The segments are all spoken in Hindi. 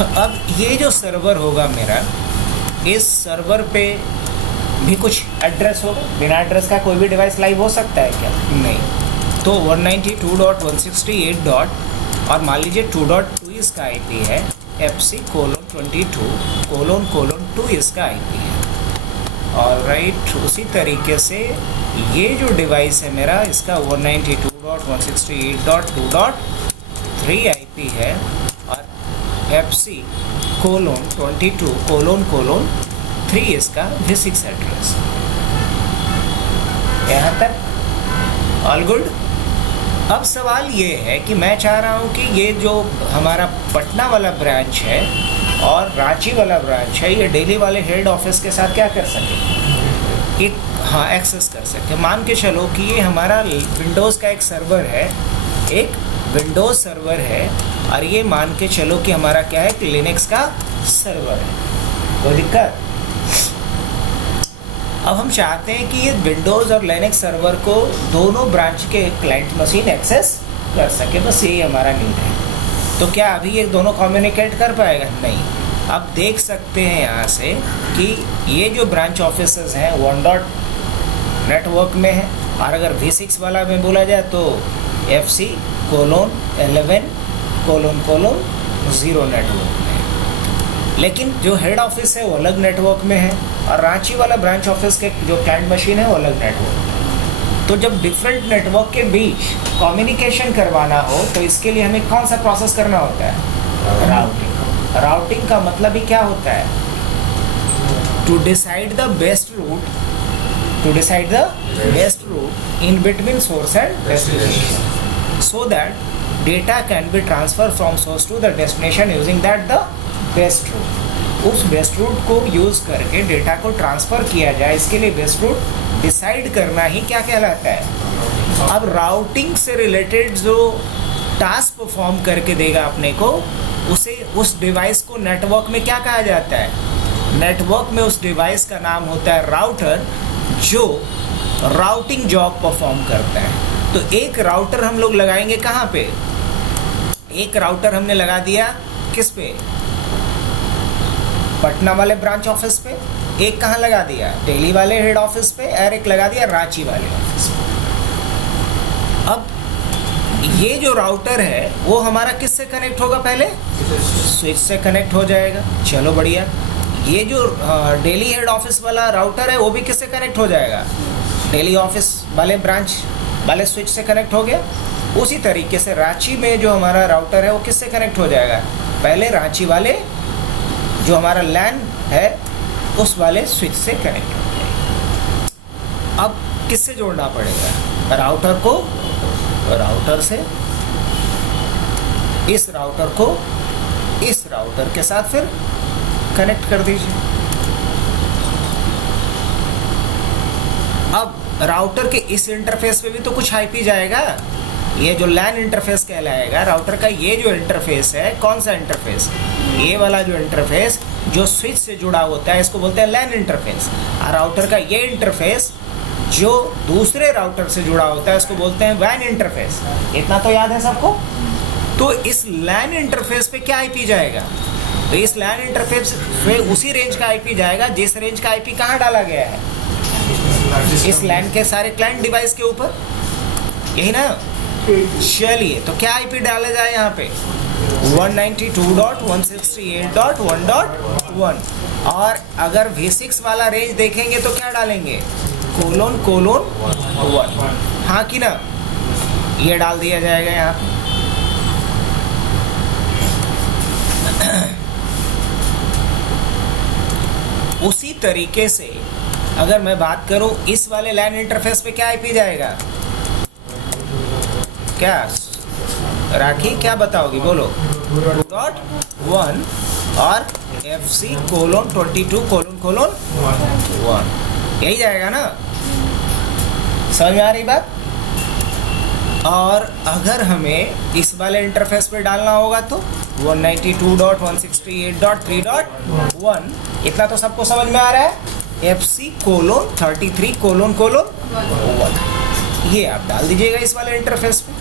अब ये जो सर्वर होगा मेरा, इस सर्वर पे भी कुछ एड्रेस होगा। बिना एड्रेस का कोई भी डिवाइस लाइव हो सकता है क्या? नहीं। तो 192.168. और मान लीजिए 2.2 इसका आईपी है, FC:22:2 इसका आईपी है। ऑलराइट, उसी तरीके से ये जो डिवाइस है मेरा, इसका 192.168.2.3 आईपी है और FC:22:3 इसका V6 एड्रेस। यहाँ तक ऑल गुड। अब सवाल ये है कि मैं चाह रहा हूँ कि ये जो हमारा पटना वाला ब्रांच है और रांची वाला ब्रांच है, ये दिल्ली वाले हेड ऑफिस के साथ क्या कर सके, एक एक्सेस कर सके। मान के चलो कि ये हमारा विंडोज़ का एक सर्वर है, एक विंडोज़ सर्वर है, और ये मान के चलो कि हमारा क्या है, कि लिनक्स का सर्वर है। कोई दिक्कत? अब हम चाहते हैं कि ये विंडोज़ और लिनक्स सर्वर को दोनों ब्रांच के क्लाइंट मशीन एक्सेस कर सके, बस यही हमारा नीड है। तो क्या अभी ये दोनों कम्युनिकेट कर पाएगा? नहीं। अब देख सकते हैं यहाँ से कि ये जो ब्रांच ऑफिसेस हैं 1. नेटवर्क में है, और अगर V6 वाला में बोला जाए तो FC:11:0 नेटवर्क में है। लेकिन जो हेड ऑफिस है वो अलग नेटवर्क में है, और रांची वाला ब्रांच ऑफिस के जो क्लाइंट मशीन है वो अलग नेटवर्क में है। तो जब डिफरेंट नेटवर्क के बीच कम्युनिकेशन करवाना हो तो इसके लिए हमें कौन सा प्रोसेस करना होता है? राउटिंग। राउटिंग का मतलब ही क्या होता है? To decide the best route, in between source and destination, so that data can be transferred from source to the destination using that the best route. उस बेस्ट रूट को यूज़ करके डेटा को ट्रांसफ़र किया जाए, इसके लिए बेस्ट रूट डिसाइड करना ही क्या कहलाता है? अब राउटिंग से रिलेटेड जो टास्क परफॉर्म करके देगा अपने को, उसे, उस डिवाइस को नेटवर्क में क्या कहा जाता है? नेटवर्क में उस डिवाइस का नाम होता है राउटर, जो राउटिंग जॉब परफॉर्म करता है। तो एक राउटर हम लोग लगाएंगे कहाँ पे? एक राउटर हमने लगा दिया किस पे? पटना वाले ब्रांच ऑफिस पे। एक कहाँ लगा दिया? दिल्ली वाले हेड ऑफिस पे, और एक लगा दिया रांची वाले ऑफिस पे। अब ये जो राउटर है वो हमारा किससे कनेक्ट होगा? पहले स्विच से कनेक्ट हो जाएगा। चलो बढ़िया। ये जो दिल्ली हेड ऑफिस वाला राउटर है वो भी किससे कनेक्ट हो जाएगा? दिल्ली ऑफिस वाले ब्रांच वाले स्विच से कनेक्ट हो गया। उसी तरीके से रांची में जो हमारा राउटर है वो किससे कनेक्ट हो जाएगा? पहले रांची वाले जो हमारा लैन है उस वाले स्विच से कनेक्ट हो जाएगा। अब किससे जोड़ना पड़ेगा? राउटर को राउटर से, इस राउटर को इस राउटर के साथ फिर कनेक्ट कर दीजिए। अब राउटर के इस इंटरफेस पे भी तो कुछ आईपी जाएगा। ये जो लैन इंटरफेस कहलाएगा राउटर का, ये जो इंटरफेस है, कौन सा इंटरफेस? ये वाला जो इंटरफेस जो स्विच से जुड़ा होता है इसको बोलते हैं लैन इंटरफेस। और राउटर का ये इंटरफेस जो दूसरे राउटर से जुड़ा होता है इसको बोलते हैं वैन इंटरफेस। इतना तो याद है सबको? तो इस लैन इंटरफेस पे क्या आईपी जाएगा? तो इस लैन इंटरफेस पे उसी रेंज का आईपी जाएगा जिस रेंज का आईपी कहाँ डाला गया है? इस लैन के सारे क्लाइंट डिवाइस के ऊपर, यही ना? चलिए, तो क्या आईपी डाला जाए यहाँ पे? 192.168.1.1। और अगर V6 वाला रेंज देखेंगे तो क्या डालेंगे? ::1। हाँ कि ना? ये डाल दिया जाएगा यहाँ पे। उसी तरीके से अगर मैं बात करूं इस वाले लैन इंटरफेस पे क्या आईपी जाएगा? क्या राखी क्या बताओगी? बोलो। 2.1 और FC:22:1 यही जाएगा ना? समझ में आ रही बात? और अगर हमें इस वाले इंटरफेस पे डालना होगा तो 192.168.3.1। इतना तो सबको समझ में आ रहा है? FC:33::1 ये आप डाल दीजिएगा इस वाले इंटरफेस पे।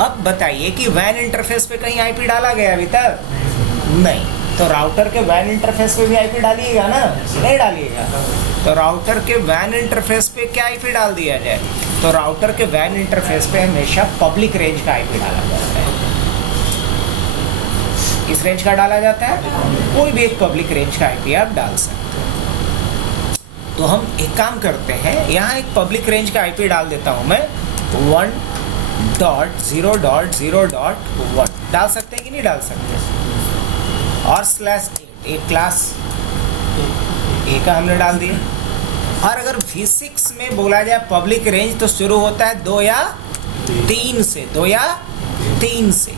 अब बताइए कि वैन इंटरफेस पे कहीं आईपी डाला गया अभी तक? नहीं। तो राउटर के वैन इंटरफेस पे भी आईपी डालिएगा ना? नहीं डालिएगा। तो राउटर के वैन इंटरफेस पे क्या आईपी डाल दिया जाए? तो राउटर के वैन इंटरफेस पे हमेशा पब्लिक रेंज का आईपी डाला जाता है। किस रेंज का डाला जाता है? कोई भी एक पब्लिक रेंज का आईपी आप डाल सकते हैं। तो हम एक काम करते हैं, यहाँ एक पब्लिक रेंज का आईपी डाल देता हूँ मैं 1.0.0.1 डाल सकते हैं कि नहीं डाल सकते? और /8 एक क्लास ए का हमने डाल दिया। और अगर V6 में बोला जाए पब्लिक रेंज तो शुरू होता है 2 या 3 से, 2 या 3 से।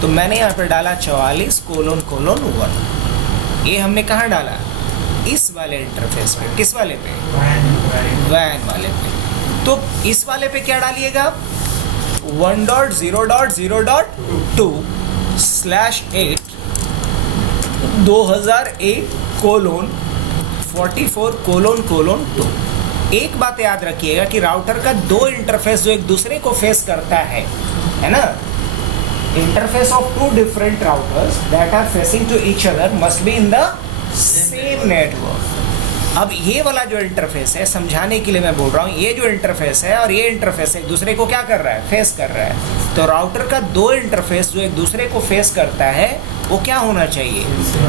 तो मैंने यहाँ पर डाला 44::1। ये हमने कहाँ डाला? इस वाले इंटरफेस पे। किस वाले पे? वैन वाले पे। तो इस वाले पे क्या डालिएगा? 1.0.0.2/8 2001:44::2। एक बात याद रखिएगा कि राउटर का दो इंटरफेस जो एक दूसरे को फेस करता है ना? Interface of two different routers that are facing to each other must be in the same network. अब ये वाला जो इंटरफेस है, समझाने के लिए मैं बोल रहा हूँ, ये जो इंटरफेस है और ये इंटरफेस एक दूसरे को क्या कर रहा है? फेस कर रहा है। तो राउटर का दो इंटरफेस जो एक दूसरे को फेस करता है वो क्या होना चाहिए?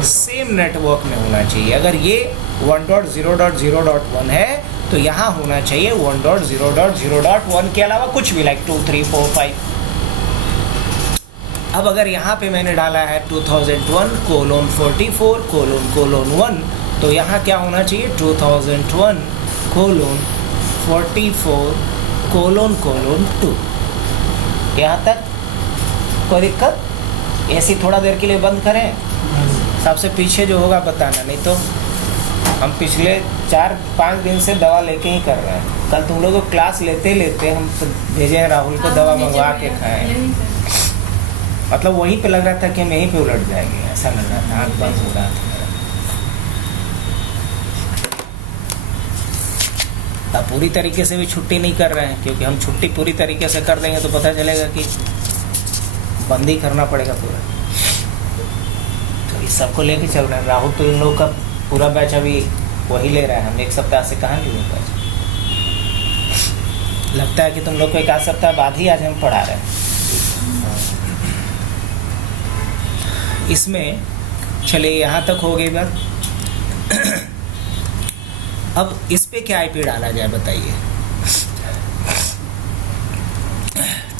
सेम नेटवर्क में होना चाहिए। अगर ये 1.0.0.1 है तो यहाँ होना चाहिए 1.0.0.1 के अलावा कुछ भी, लाइक 2, 3, 4, 5। अब अगर यहाँ पे मैंने डाला है 2001:44::1 तो यहाँ क्या होना चाहिए? 2001:44::2। यहाँ तक कोई दिक्कत? ऐसी थोड़ा देर के लिए बंद करें, सबसे पीछे जो होगा बताना, नहीं तो हम पिछले 4-5 दिन से दवा लेके ही कर रहे हैं। कल तुम लोगों को क्लास लेते लेते हम भेजे हैं राहुल को दवा मंगवा के खाएं। मतलब वहीं पे लग रहा था कि हम यहीं पे उलट जाएंगे, ऐसा लग रहा था, आँख बंद हो रहा था। अब पूरी तरीके से भी छुट्टी नहीं कर रहे हैं, क्योंकि हम छुट्टी पूरी तरीके से कर देंगे तो पता चलेगा कि बंद ही करना पड़ेगा पूरा। तो इस सबको लेके चल रहे हैं। राहुल तो इन लोगों का पूरा बैच अभी वही ले रहा है, हम एक सप्ताह से कहाँ लिए बैच। लगता है कि तुम लोग को एक आध सप्ताह बाद ही आज हम पढ़ा रहे हैं। इसमें चलिए यहाँ तक हो गई बात। अब इस पे क्या आईपी डाला जाए बताइए?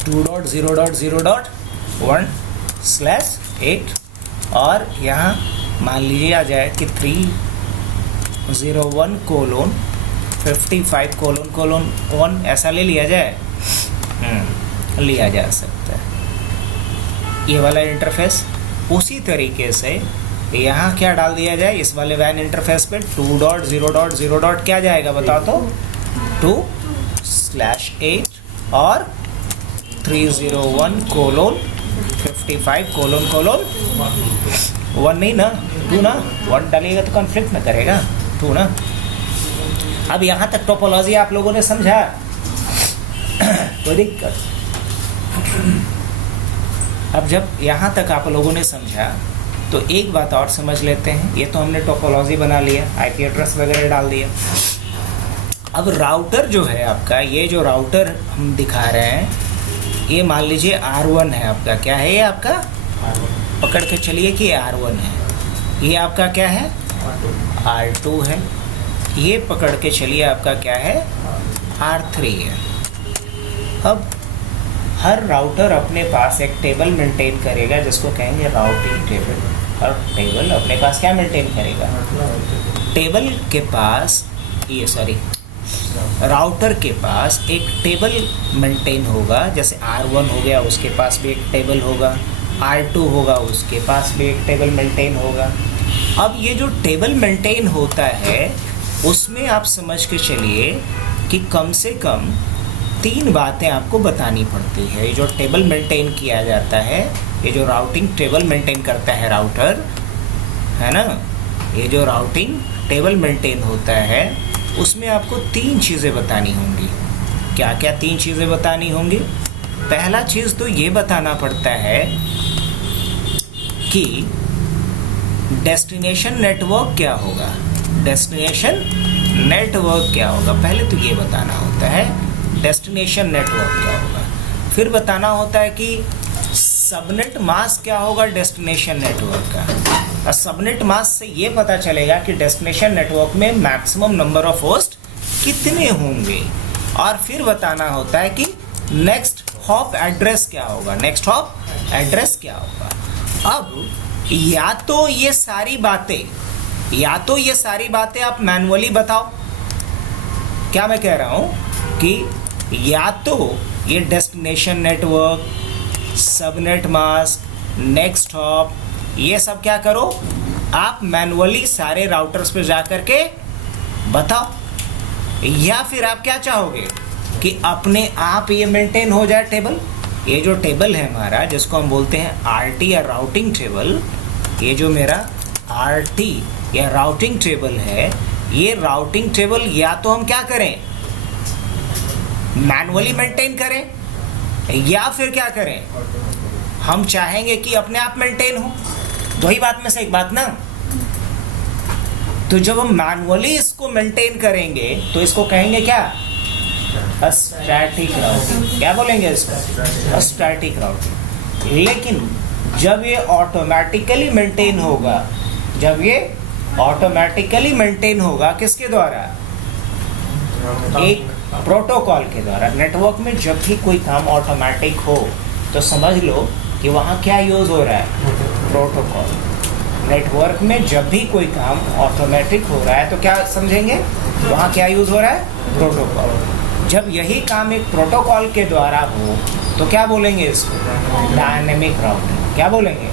2.0.0.1/8 और यहाँ मान लीजिए आ जाए कि 301:55::1 ऐसा ले लिया जाए। लिया जा सकता है ये वाला इंटरफेस। उसी तरीके से यहाँ क्या डाल दिया जाए? इस वाले वैन इंटरफेस पे 2.0.0. क्या जाएगा बताओ तो? 2/8 और 301:55::1 नहीं ना, 2 ना, 1 डालिएगा तो कॉन्फ्लिक्ट में करेगा, 2 ना। अब यहाँ तक टोपोलॉजी आप लोगों ने समझा? कोई दिक्कत? अब जब यहाँ तक आप लोगों ने समझा तो एक बात और समझ लेते हैं। ये तो हमने टोपोलॉजी बना लिया, आईपी एड्रेस वगैरह डाल दिया। अब राउटर जो है आपका, ये जो राउटर हम दिखा रहे हैं, ये मान लीजिए R1 है आपका। क्या है ये आपका? पकड़ के चलिए कि R1 है। ये आपका क्या है? R2 है। ये पकड़ के चलिए आपका क्या है? R3 है। अब हर राउटर अपने पास एक टेबल मेंटेन करेगा जिसको कहेंगे राउटिंग टेबल। और टेबल अपने पास क्या मेंटेन करेगा? टेबल के पास राउटर के पास एक टेबल मेंटेन होगा। जैसे R1 हो गया, उसके पास भी एक टेबल होगा। R2 होगा, उसके पास भी एक टेबल मेंटेन होगा। अब ये जो टेबल मेंटेन होता है उसमें आप समझ के चलिए कि कम से कम 3 बातें आपको बतानी पड़ती है। ये जो टेबल मेंटेन किया जाता है, ये जो राउटिंग टेबल मेंटेन करता है राउटर, है ना, ये जो राउटिंग टेबल मेंटेन होता है उसमें आपको 3 चीज़ें बतानी होंगी। क्या क्या 3 चीज़ें बतानी होंगी? पहला चीज तो ये बताना पड़ता है कि डेस्टिनेशन नेटवर्क क्या होगा। डेस्टिनेशन नेटवर्क क्या होगा, पहले तो ये बताना होता है डेस्टिनेशन नेटवर्क क्या होगा। फिर बताना होता है कि सबनेट मास्क क्या होगा डेस्टिनेशन नेटवर्क का। और सबनेट मास्क से ये पता चलेगा कि डेस्टिनेशन नेटवर्क में मैक्सिमम नंबर ऑफ होस्ट कितने होंगे। और फिर बताना होता है कि नेक्स्ट हॉप एड्रेस क्या होगा, नेक्स्ट हॉप एड्रेस क्या होगा। अब या तो ये सारी बातें आप मैनुअली बताओ। क्या मैं कह रहा हूं कि या तो ये destination network, subnet mask, next hop, ये सब क्या करो आप मैनुअली सारे राउटर्स पे जा करके बताओ, या फिर आप क्या चाहोगे कि अपने आप ये मेंटेन हो जाए टेबल। ये जो टेबल है हमारा जिसको हम बोलते हैं आरटी या राउटिंग टेबल, ये जो मेरा आरटी या राउटिंग टेबल है, ये राउटिंग टेबल या तो हम क्या करें मैनुअली मेंटेन करें या फिर क्या करें हम चाहेंगे कि अपने आप मेंटेन हो। दो ही बात में से एक बात ना। तो जब हम मैनुअली इसको मेंटेन करेंगे तो इसको कहेंगे क्या, स्टैटिक राउटिंग। क्या बोलेंगे इसको, स्टैटिक राउटिंग। लेकिन जब ये ऑटोमेटिकली मेंटेन होगा किसके द्वारा, एक प्रोटोकॉल के द्वारा। नेटवर्क में जब भी कोई काम ऑटोमेटिक हो तो समझ लो कि वहाँ क्या यूज हो रहा है, प्रोटोकॉल। नेटवर्क में जब भी कोई काम ऑटोमेटिक हो रहा है तो क्या समझेंगे, वहाँ क्या यूज हो रहा है, प्रोटोकॉल। जब यही काम एक प्रोटोकॉल के द्वारा हो तो क्या बोलेंगे इसको, डायनेमिक राउटिंग। क्या बोलेंगे,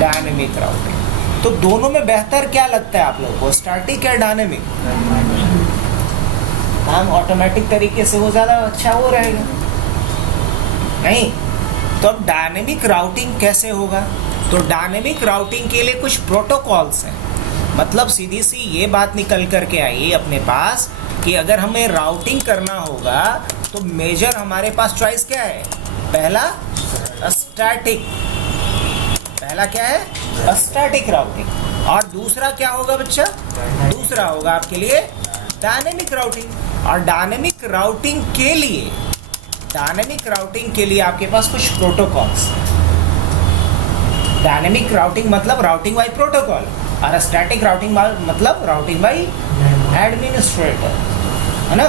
डायनेमिक राउटिंग। तो दोनों में बेहतर क्या लगता है आप लोगों को, स्टैटिक या डायनेमिक? काम ऑटोमेटिक तरीके से हो ज़्यादा अच्छा हो रहेगा नहीं। तो अब डायनेमिक राउटिंग कैसे होगा, तो डायनेमिक राउटिंग के लिए कुछ प्रोटोकॉल्स हैं। मतलब सीधी सी ये बात निकल करके आई अपने पास कि अगर हमें राउटिंग करना होगा तो मेजर हमारे पास चॉइस क्या है, पहला स्टैटिक, पहला क्या है स्टैटिक राउटिंग। और दूसरा क्या होगा बच्चा, दूसरा होगा आपके लिए डायनेमिक राउटिंग। और डायनेमिक राउटिंग के लिए आपके पास कुछ प्रोटोकॉल्स। डायनेमिक राउटिंग मतलब राउटिंग बाय प्रोटोकॉल, और स्टैटिक राउटिंग मतलब राउटिंग बाय एडमिनिस्ट्रेटर, है ना।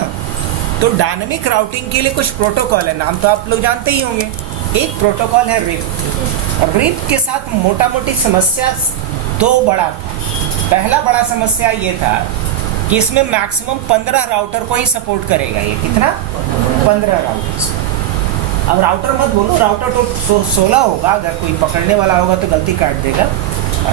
तो डायनेमिक राउटिंग के लिए कुछ प्रोटोकॉल है, नाम तो आप लोग जानते ही होंगे। एक प्रोटोकॉल है रिप। रिप के साथ मोटा मोटी समस्या दो बड़ा था। पहला बड़ा समस्या ये था कि इसमें मैक्सिमम 15 राउटर को ही सपोर्ट करेगा। ये कितना, 15 राउटर्स। अब राउटर मत बोलो, राउटर तो 16 होगा, अगर कोई पकड़ने वाला होगा तो गलती काट देगा।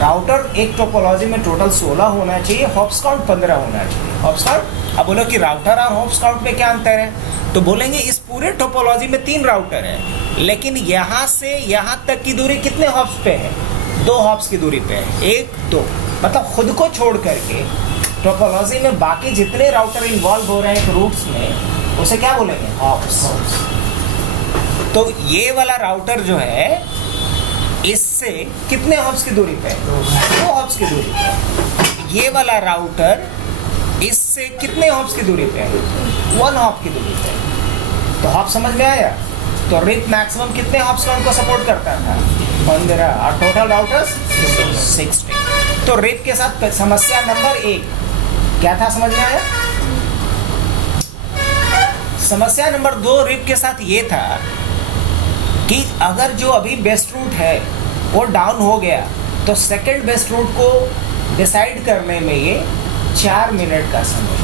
राउटर एक टोपोलॉजी में टोटल 16 होना चाहिए, हॉप्स काउंट 15 होना चाहिए। हॉप्स काउंट, अब बोलो कि राउटर और हॉप्स काउंट में क्या अंतर है, तो बोलेंगे इस पूरे टोपोलॉजी में 3 राउटर है, लेकिन यहाँ से यहाँ तक की दूरी कितने हॉप्स पे है, 2 हॉप्स की दूरी पे है, 1 2। मतलब खुद को छोड़ करके टोपोलॉजी में बाकी जितने राउटर इन्वॉल्व हो रहे हैं रूट्स में, उसे क्या बोलेंगे, हॉप्स। तो ये वाला राउटर जो है इससे कितने हॉप्स की दूरी पे है, 2 हॉप्स की दूरी पे। ये वाला राउटर इससे कितने हॉप्स की दूरी पे है, 1 हॉप की दूरी पे। तो हॉप समझ में आया। तो रिप मैक्सिमम कितने हॉप्स काउंट को सपोर्ट करता था, 15, और टोटल राउटर्स 60। तो रिप के साथ समस्या नंबर 1 क्या था, समझ में आया। समस्या नंबर 2 रिप के साथ ये था कि अगर जो अभी बेस्ट रूट है वो डाउन हो गया तो सेकंड बेस्ट रूट को डिसाइड करने में ये 4 मिनट का समय,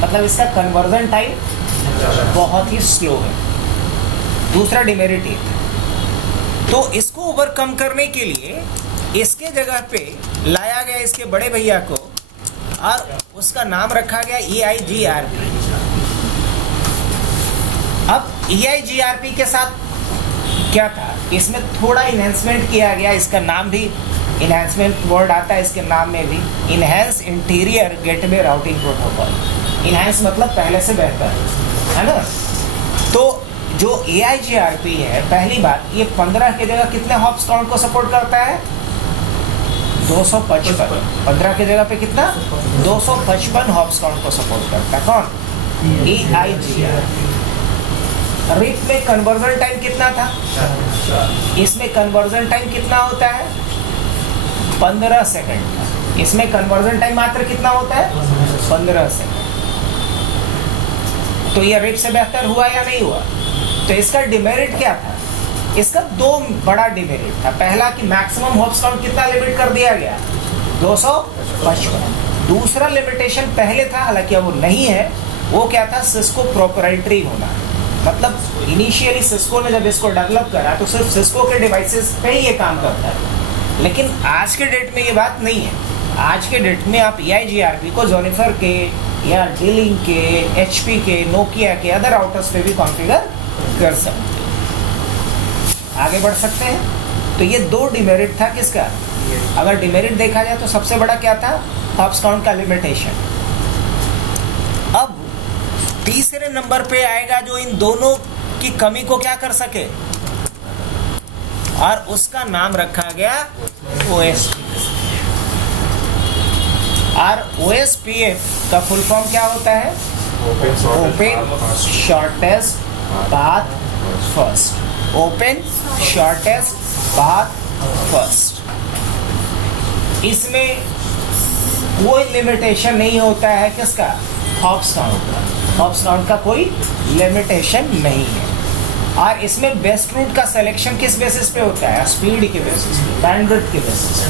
मतलब इसका कन्वर्जन टाइम बहुत ही स्लो है। दूसरा डिमेरिट है। तो इसको ओवरकम करने के लिए इसके जगह पे लाया गया इसके बड़े भैया को, और उसका नाम रखा गया EIGRP। अब EIGRP के साथ क्या था, इसमें थोड़ा इन्हेंसमेंट किया गया। इसका नाम भी इन्हेंसमेंट वर्ड आता है इसके नाम में भी, enhance interior gateway routing protocol. Enhance मतलब पहले से बेहतर, है ना। तो जो AIGRP है, पहली बात, ये 15 की जगह कितने हॉप्स काउंट को सपोर्ट करता है? 255। 15 की जगह पे कितना? 255 हॉप्स काउंट को सपोर्ट करता है। कौन? AIGRP। रिप में कन्वर्जन टाइम कितना था? इसमें कन्वर्जन टाइम कितना होता है? 15 सेकंड। इसमें कन्वर्जन टाइम मात्र कितना होता है? 15 सेकंड। तो ये रिप से बेहतर हुआ या नहीं हुआ? तो इसका डिमेरिट क्या था? इसका दो बड़ा डिमेरिट था। पहला कि मैक्सिमम हॉप्स काउंट कितना लिमिट कर दिया गया? 255। दूसरा लिमिटेशन पहले था, हालांकि अब वो नहीं है, वो क्या था? सिस्को प्रोप्राइटरी होना। मतलब इनिशियली सिस्को ने जब इसको डेवलप करा तो सिर्फ सिस्को के डिवाइसेस पे ही ये काम करता है, लेकिन आज के डेट में ये बात नहीं है। आज के डेट में आप AIGRP को जोनिफर के या D-Link के, HP के, नोकिया के अदर राउटर्स पे भी कॉन्फ़िगर कर सकते हैं। आगे बढ़ सकते हैं। तो ये दो डिमेरिट था किसका? अगर डिमेरिट देखा जाए तो सबसे बड़ा क्या था? हॉप्स काउंट का लिमिटेशन। अब तीसरे नंबर पे आएगा जो इन दोनों की कमी को क्या कर सके, और उसका नाम रखा गया OSPF। और OSPF का फुल फॉर्म क्या होता है? Open shortest path first. Open shortest path first. इसमें कोई लिमिटेशन नहीं होता है किसका? हॉप्स काउंट का। हॉप्स काउंट का कोई लिमिटेशन नहीं है। और इसमें बेस्ट रूट का सिलेक्शन किस बेसिस पे होता है? स्पीड के बेसिस पे, बैंडविड्थ के बेसिस पे,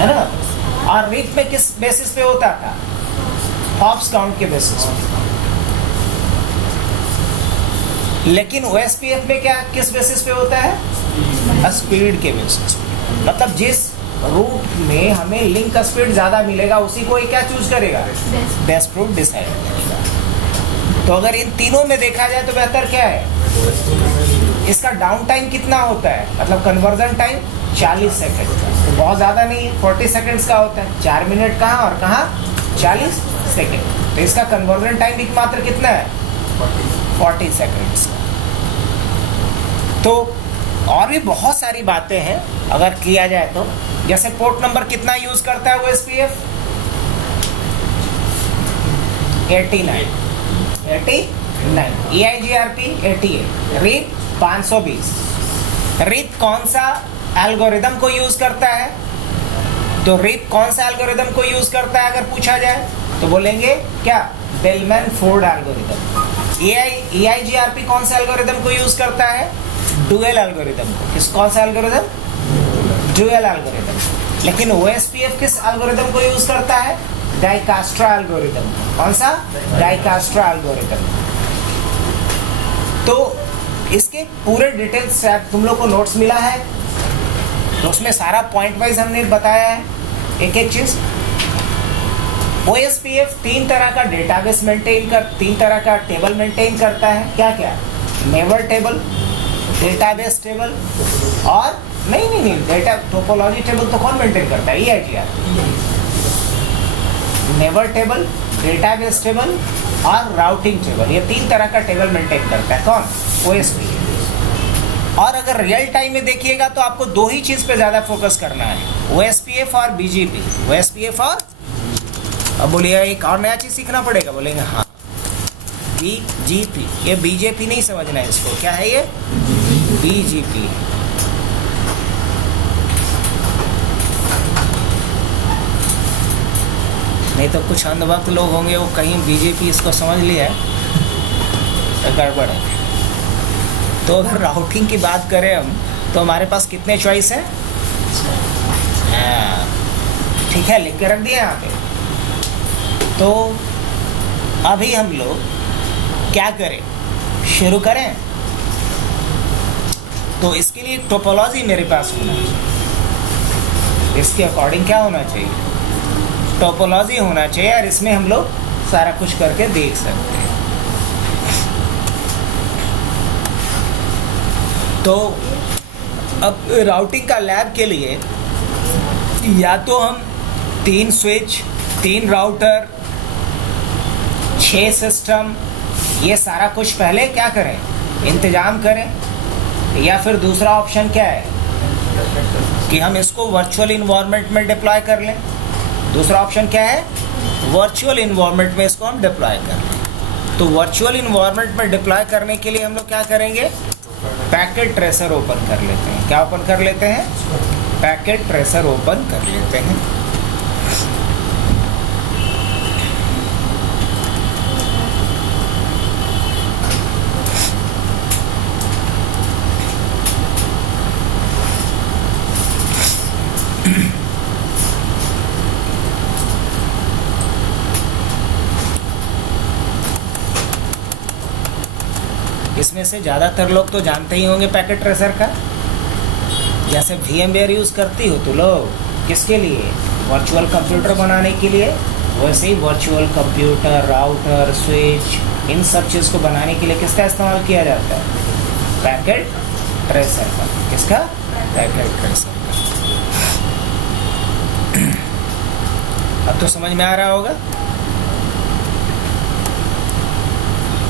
है ना? और रिप में किस बेसिस पे होता था? हॉप्स काउंट के बेसिस पे। लेकिन OSPF में क्या, किस बेसिस पे होता है? स्पीड के बेसिस पे। मतलब जिस रूट में हमें लिंक का स्पीड ज़्यादा मिलेगा उसी को ये क्या चूज करेगा? बेस्ट रूट डिसाइड करेगा। तो अगर इन तीनों में देखा जाए तो बेहतर क्या है? इसका डाउन टाइम कितना होता है? मतलब कन्वर्जन टाइम 40 सेकंड का, तो बहुत ज़्यादा नहीं है, 40 सेकंड्स का होता है। 4 मिनट कहाँ और कहाँ? 40 सेकंड। तो इसका कन्वर्जन टाइम भी मात्र कितना है? 40 सेकंड्स का। तो और भी बहुत सारी बातें हैं अगर किया जाए तो, जैसे पोर्ट नंबर कितना यूज करता है OSPF? 89। AIGRP 88। रिप 520। रिप कौन सा एल्गोरिदम को यूज करता है? तो रिप कौन सा एल्गोरिदम को यूज करता है अगर पूछा जाए तो बोलेंगे क्या? Bellman Ford algorithm. AIGRP कौन सा एल्गोरिदम को यूज करता है? डुअल एल्गोरिदम को। किस कौन सा एल्गोरिदम? Dual algorithm. लेकिन OSPF किस एल्गोरिदम को यूज करता है? डाइकास्ट्रा एल्गोरिदम। कौन सा? डाइकास्ट्रा एल्गोरिदम। तो इसके पूरे डिटेल्स तुम लोग को नोट्स मिला है, तो उसमें सारा पॉइंट वाइज हमने बताया है एक एक चीज। OSPF 3 तरह का डेटाबेस तीन तरह का टेबल मेंटेन करता है। क्या क्या? नेबर टेबल, डेटाबेस टेबल, और नहीं डेटा टोपोलॉजी टेबल तो कौन मेंटेन करता है? AIGRP। Neighbour table, database table और राउटिंग टेबल, ये 3 तरह का टेबल मेंटेन करता है। कौन? OSPF। और अगर रियल टाइम में देखिएगा तो आपको दो ही चीज पे ज्यादा फोकस करना है, OSPF और BGP। OSPF और, अब बोलिए एक और नया चीज सीखना पड़ेगा, बोलेंगे हाँ BGP। ये BJP नहीं समझना है इसको, क्या है ये? BGP। नहीं तो कुछ अंधभक्त लोग होंगे वो कहीं BJP इसको समझ लिया है तो गड़बड़ है। तो अगर राउटिंग की बात करें हम तो हमारे पास कितने चॉइस हैं? ठीक है, लिख के रख दिया यहाँ पे। तो अभी हम लोग क्या करें, शुरू करें? तो इसके लिए टोपोलॉजी मेरे पास होना चाहिए। इसके अकॉर्डिंग क्या होना चाहिए? टोपोलॉजी होना चाहिए, और इसमें हम लोग सारा कुछ करके देख सकते हैं। तो अब राउटिंग का लैब के लिए या तो हम 3 स्विच, 3 राउटर, 6 सिस्टम, ये सारा कुछ पहले क्या करें? इंतजाम करें, या फिर दूसरा ऑप्शन क्या है कि हम इसको वर्चुअल इन्वायरमेंट में डिप्लॉय कर लें। दूसरा ऑप्शन क्या है, वर्चुअल इन्वायरमेंट में इसको हम डिप्लॉय कर लें। तो वर्चुअल इन्वायरमेंट में डिप्लॉय करने के लिए हम लोग क्या करेंगे, पैकेट ट्रेसर ओपन कर लेते हैं। क्या ओपन कर लेते हैं, पैकेट ट्रेसर ओपन कर लेते हैं। इसमें से ज़्यादातर लोग तो जानते ही होंगे पैकेट ट्रेसर का। जैसे VMware यूज़ करती हो तो लोग, किसके लिए, वर्चुअल कंप्यूटर बनाने के लिए, वैसे ही वर्चुअल कंप्यूटर, राउटर, स्विच, इन सब चीज़ को बनाने के लिए किसका इस्तेमाल किया जाता है, पैकेट ट्रेसर का। किसका, पैकेट ट्रेसर का। अब तो समझ में आ रहा होगा।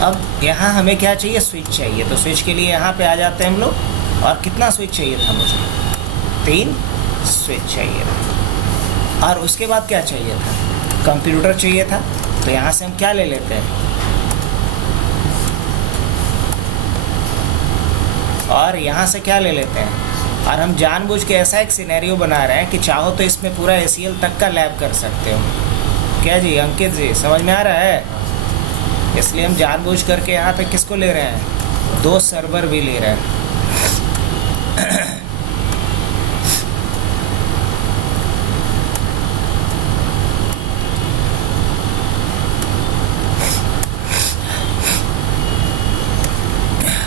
अब यहाँ हमें क्या चाहिए, स्विच चाहिए। तो स्विच के लिए यहाँ पे आ जाते हैं हम लोग। और कितना स्विच चाहिए था मुझे, 3 स्विच चाहिए था। और उसके बाद क्या चाहिए था, कंप्यूटर चाहिए था। तो यहाँ से हम क्या ले लेते हैं, और यहाँ से क्या ले लेते हैं। और हम जानबूझ के ऐसा एक सिनेरियो बना रहे हैं कि चाहो तो इसमें पूरा ACL तक का लैब कर सकते हो। क्या जी अंकित जी, समझ में आ रहा है। इसलिए हम जानबूझ करके यहाँ पे किसको ले रहे हैं, 2 सर्वर भी ले रहे हैं।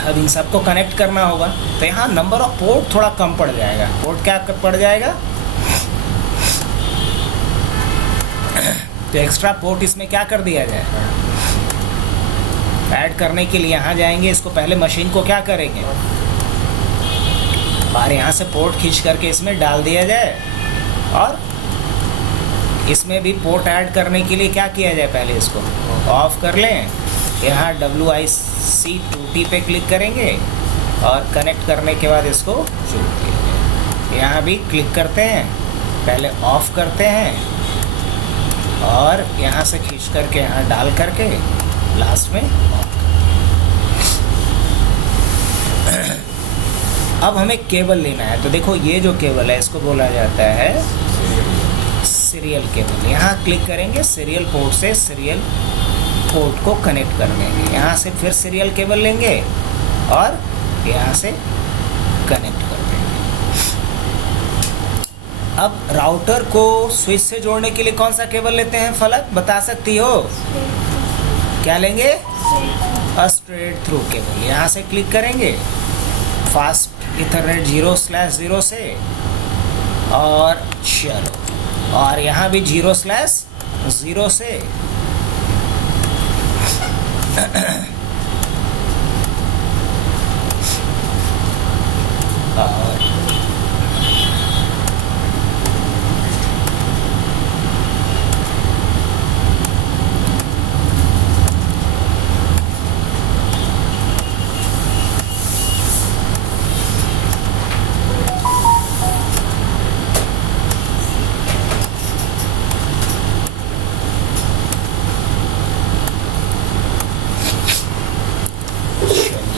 अब इन सबको कनेक्ट करना होगा। तो यहाँ नंबर ऑफ पोर्ट थोड़ा कम पड़ जाएगा। पोर्ट क्या पड़ जाएगा, तो एक्स्ट्रा पोर्ट इसमें क्या कर दिया जाए, ऐड करने के लिए यहाँ जाएंगे। इसको पहले मशीन को क्या करेंगे, और यहाँ से पोर्ट खींच करके इसमें डाल दिया जाए। और इसमें भी पोर्ट ऐड करने के लिए क्या किया जाए, पहले इसको ऑफ कर लें। यहाँ WIC2T पे क्लिक करेंगे और कनेक्ट करने के बाद इसको शुरू किया जाए। यहाँ भी क्लिक करते हैं, पहले ऑफ करते हैं और यहाँ से खींच करके यहाँ डाल करके लास्ट में। अब हमें केबल लेना है। तो देखो ये जो केबल है इसको बोला जाता है सीरियल केबल। यहाँ क्लिक करेंगे, सीरियल पोर्ट से सीरियल पोर्ट को कनेक्ट कर देंगे। यहाँ से फिर सीरियल केबल लेंगे और यहाँ से कनेक्ट कर देंगे। अब राउटर को स्विच से जोड़ने के लिए कौन सा केबल लेते हैं, फलक बता सकती हो, क्या लेंगे, स्ट्रेट थ्रू केबल। यहाँ से क्लिक करेंगे फास्ट इथरनेट 0/0 से, और चलो, और यहाँ भी 0/0 से। और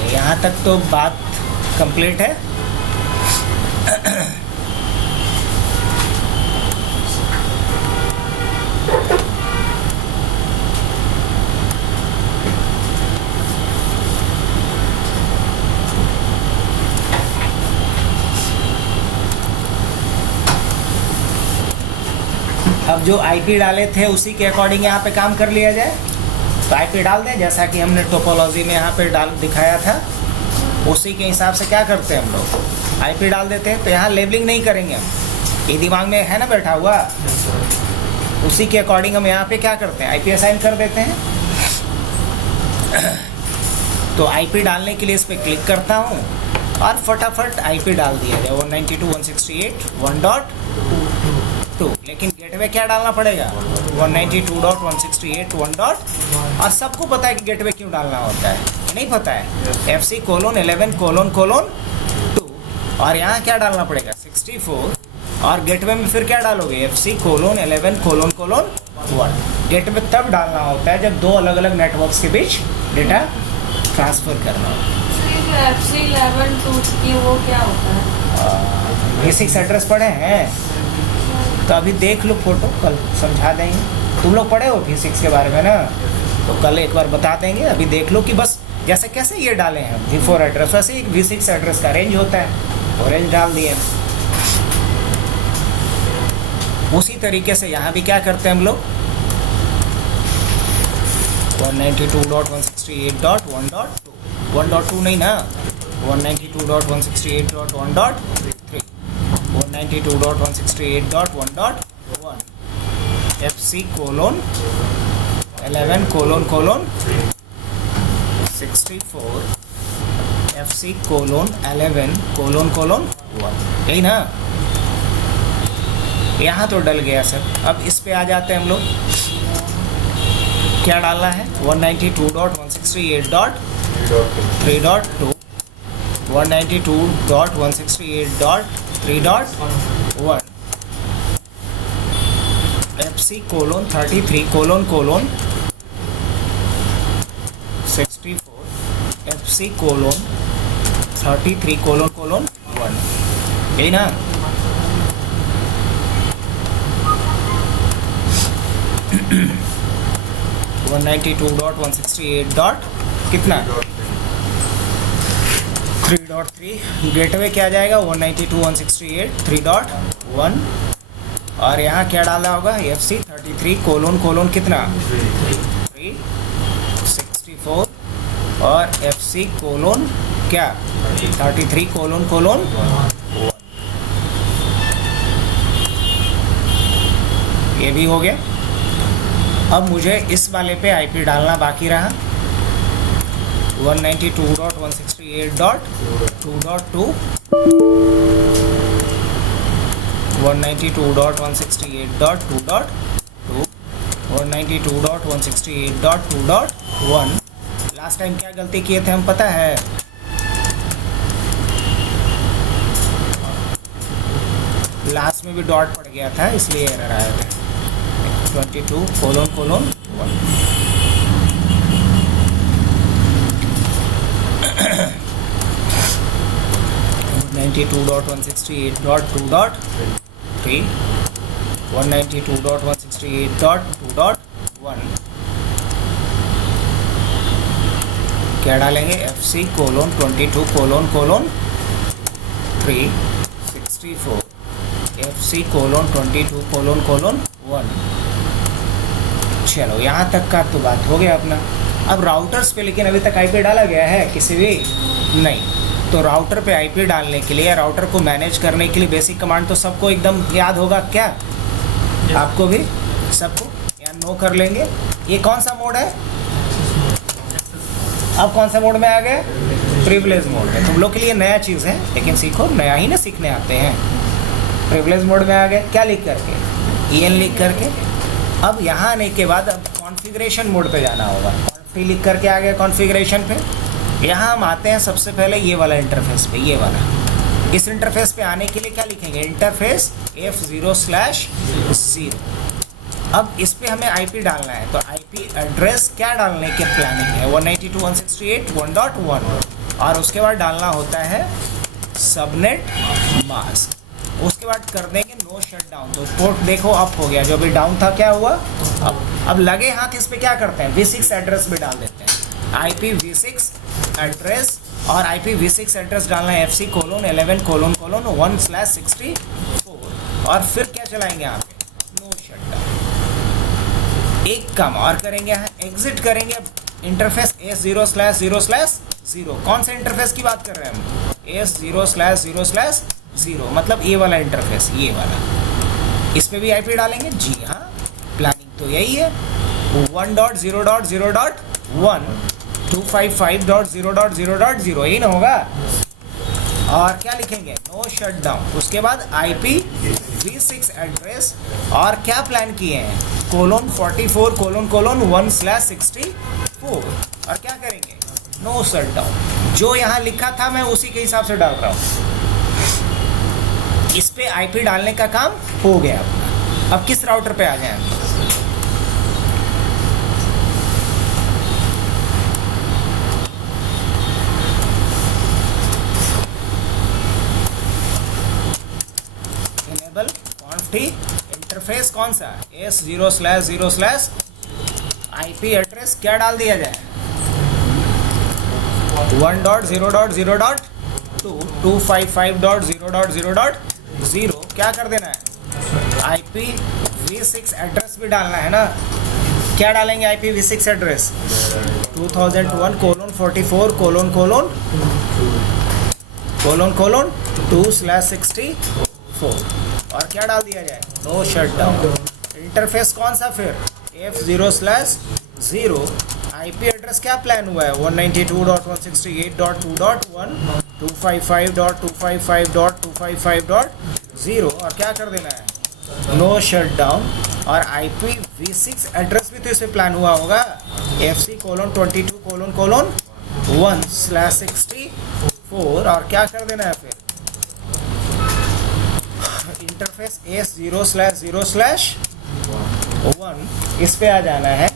यहाँ तक तो बात कंप्लीट है। अब जो IP डाले थे उसी के अकॉर्डिंग यहाँ पे काम कर लिया जाए। तो IP डाल दें, जैसा कि हमने टोपोलॉजी में यहाँ पे डाल दिखाया था, उसी के हिसाब से क्या करते हैं हम लोग, IP डाल देते हैं। तो यहाँ लेबलिंग नहीं करेंगे हम, ये दिमाग में है ना बैठा हुआ, उसी के अकॉर्डिंग हम यहाँ पे क्या करते हैं, IP असाइन कर देते हैं। तो IP डालने के लिए इस पर क्लिक करता हूँ और फटाफट IP डाल दिया जाए 192.168.1.2। लेकिन गेटवे क्या डालना पड़ेगा, 192.168.1. और सबको पता है कि गेटवे क्यों डालना होता है। नहीं पता है, FC:11::2 और यहाँ क्या डालना पड़ेगा 64 और गेटवे में फिर क्या डालोगे FC:11::1। गेटवे तब डालना होता है जब दो अलग अलग नेटवर्क्स के बीच डेटा ट्रांसफ़र करना हो। FC:11:2 की वो क्या होता है? बेसिक्स एड्रेस पढ़े हैं तो अभी देख लो फोटो, कल समझा देंगे। तुम लोग पढ़े हो V6 के बारे में ना, तो कल एक बार बता देंगे। अभी देख लो कि बस जैसे कैसे ये डाले हैं V4 एड्रेस, वैसे ही V6 एड्रेस का रेंज होता है, ऑरेंज डाल दिए। उसी तरीके से यहाँ भी क्या करते हैं हम लोग 192.168.1.2 1.2 नहीं ना, 192.168.1.3 192.168.1.1 FC:11:64 FC:11:1 यही ना। यहाँ तो डल गया सर। अब इस पे आ जाते हैं हम लोग, क्या डालना है 192.168.3.2 192.168.3.1 FC:33:64 FC:33:1 यही ना। वन 192.168 कितना 3.3 गेटवे क्या जाएगा 192.168.3.1 और यहाँ क्या डाला होगा FC:33:: कितना 364 और FC:: क्या 33::1 ये भी हो गया। अब मुझे इस वाले पे आईपी डालना बाकी रहा 192.168.2.2 192.168.2.2 192.168.2.1 लास्ट टाइम क्या गलती किए थे हम पता है, लास्ट में भी डॉट पड़ गया था इसलिए एरर आया था 22::1 192.168.2.3 192.168.2.1 क्या डालेंगे FC:22::364 FC:22::1 चलो यहाँ तक का तो बात हो गया अपना। अब राउटर्स पे लेकिन अभी तक आईपी डाला गया है किसी भी नहीं, तो राउटर पे आईपी डालने के लिए या राउटर को मैनेज करने के लिए बेसिक कमांड तो सबको एकदम याद होगा क्या, आपको भी सबको या नो कर लेंगे। ये कौन सा मोड है, अब कौन सा मोड में आ गए, प्रिविलेज मोड में। तुम लोग के लिए नया चीज़ है लेकिन सीखो, नया ही ना सीखने आते हैं। प्रिविलेज मोड में आ गए, क्या लिख करके EN लिख करके। अब यहाँ आने के बाद अब कॉन्फ़िगरेशन मोड पे जाना होगा, कॉन्फ़ी लिख करके आ गए कॉन्फ़िगरेशन पे। यहाँ हम आते हैं सबसे पहले ये वाला इंटरफेस पे, ये वाला। इस इंटरफेस पे आने के लिए क्या लिखेंगे, इंटरफेस F0/0। अब इस पे हमें आईपी डालना है, तो आईपी एड्रेस क्या डालने के प्लानिंग है 192.168.1.1 और उसके बाद डालना होता है सबनेट मास्क। उसके बाद कर देंगे नो शटडाउन, तो पोर्ट देखो अप हो गया, जो भी डाउन था क्या हुआ अब लगे हाथ इस पे क्या करते हैं V6 एड्रेस भी डाल देते हैं, IPv6 एड्रेस। और IPv6 एड्रेस डालना है FC:11:1/64 और फिर क्या चलाएंगे यहाँ पे नो शटडाउन। एक काम और करेंगे, यहाँ एग्जिट करेंगे इंटरफेस S0/0/0। कौन से इंटरफेस की बात कर रहे हैं हम, S0/0/0 मतलब ये वाला इंटरफेस, ये वाला। इस पे भी आईपी डालेंगे, जी हाँ प्लानिंग तो यही है 1.0.0.1 255.0.0.0 यही ना होगा। और क्या लिखेंगे नो शटडाउन, उसके बाद IPv6 एड्रेस और क्या प्लान किए हैं :44:1/64 और क्या करेंगे नो शट डाउन। जो यहाँ लिखा था मैं उसी के हिसाब से डाल रहा हूँ। इस पे आईपी डालने का काम हो गया अपना। अब किस राउटर पे आ जाए? इनेबल कॉन्फी इंटरफेस कौन सा? S0/0/ आईपी एड्रेस क्या डाल दिया जाए? 1.0.0.2 255.0.0.0 क्या कर देना है? IPv6 एड्रेस भी डालना है ना। क्या डालेंगे IPv6 एड्रेस? 2001:44::2/64 और क्या डाल दिया जाए? No shut down. इंटरफेस कौन सा फिर? F0/0 आईपी एड्रेस क्या प्लान हुआ है? 192.168.2.1 255.255.255.0 और क्या कर देना है? No shut down. और IPv6 एड्रेस भी तो इस पे प्लान हुआ होगा। FC:22:1/64 और क्या कर देना है फिर? इंटरफेस S0/0/1 इस पे आ जाना है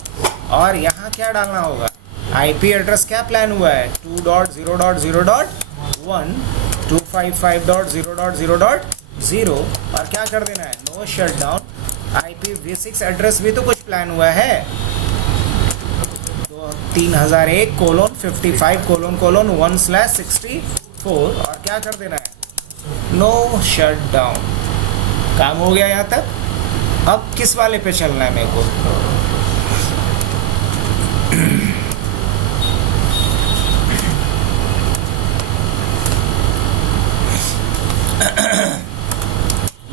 और यहाँ क्या डालना होगा? आईपी एड्रेस क्या प्लान हुआ है? 2.0.0.1 255.0.0.0 और क्या कर देना है? No shut down. IPv6 address भी तो कुछ प्लान हुआ है। तो 3001:55:1/64 और क्या कर देना है? No shut down. काम हो गया यहाँ तक। अब किस वाले पे चलना है मेरे को?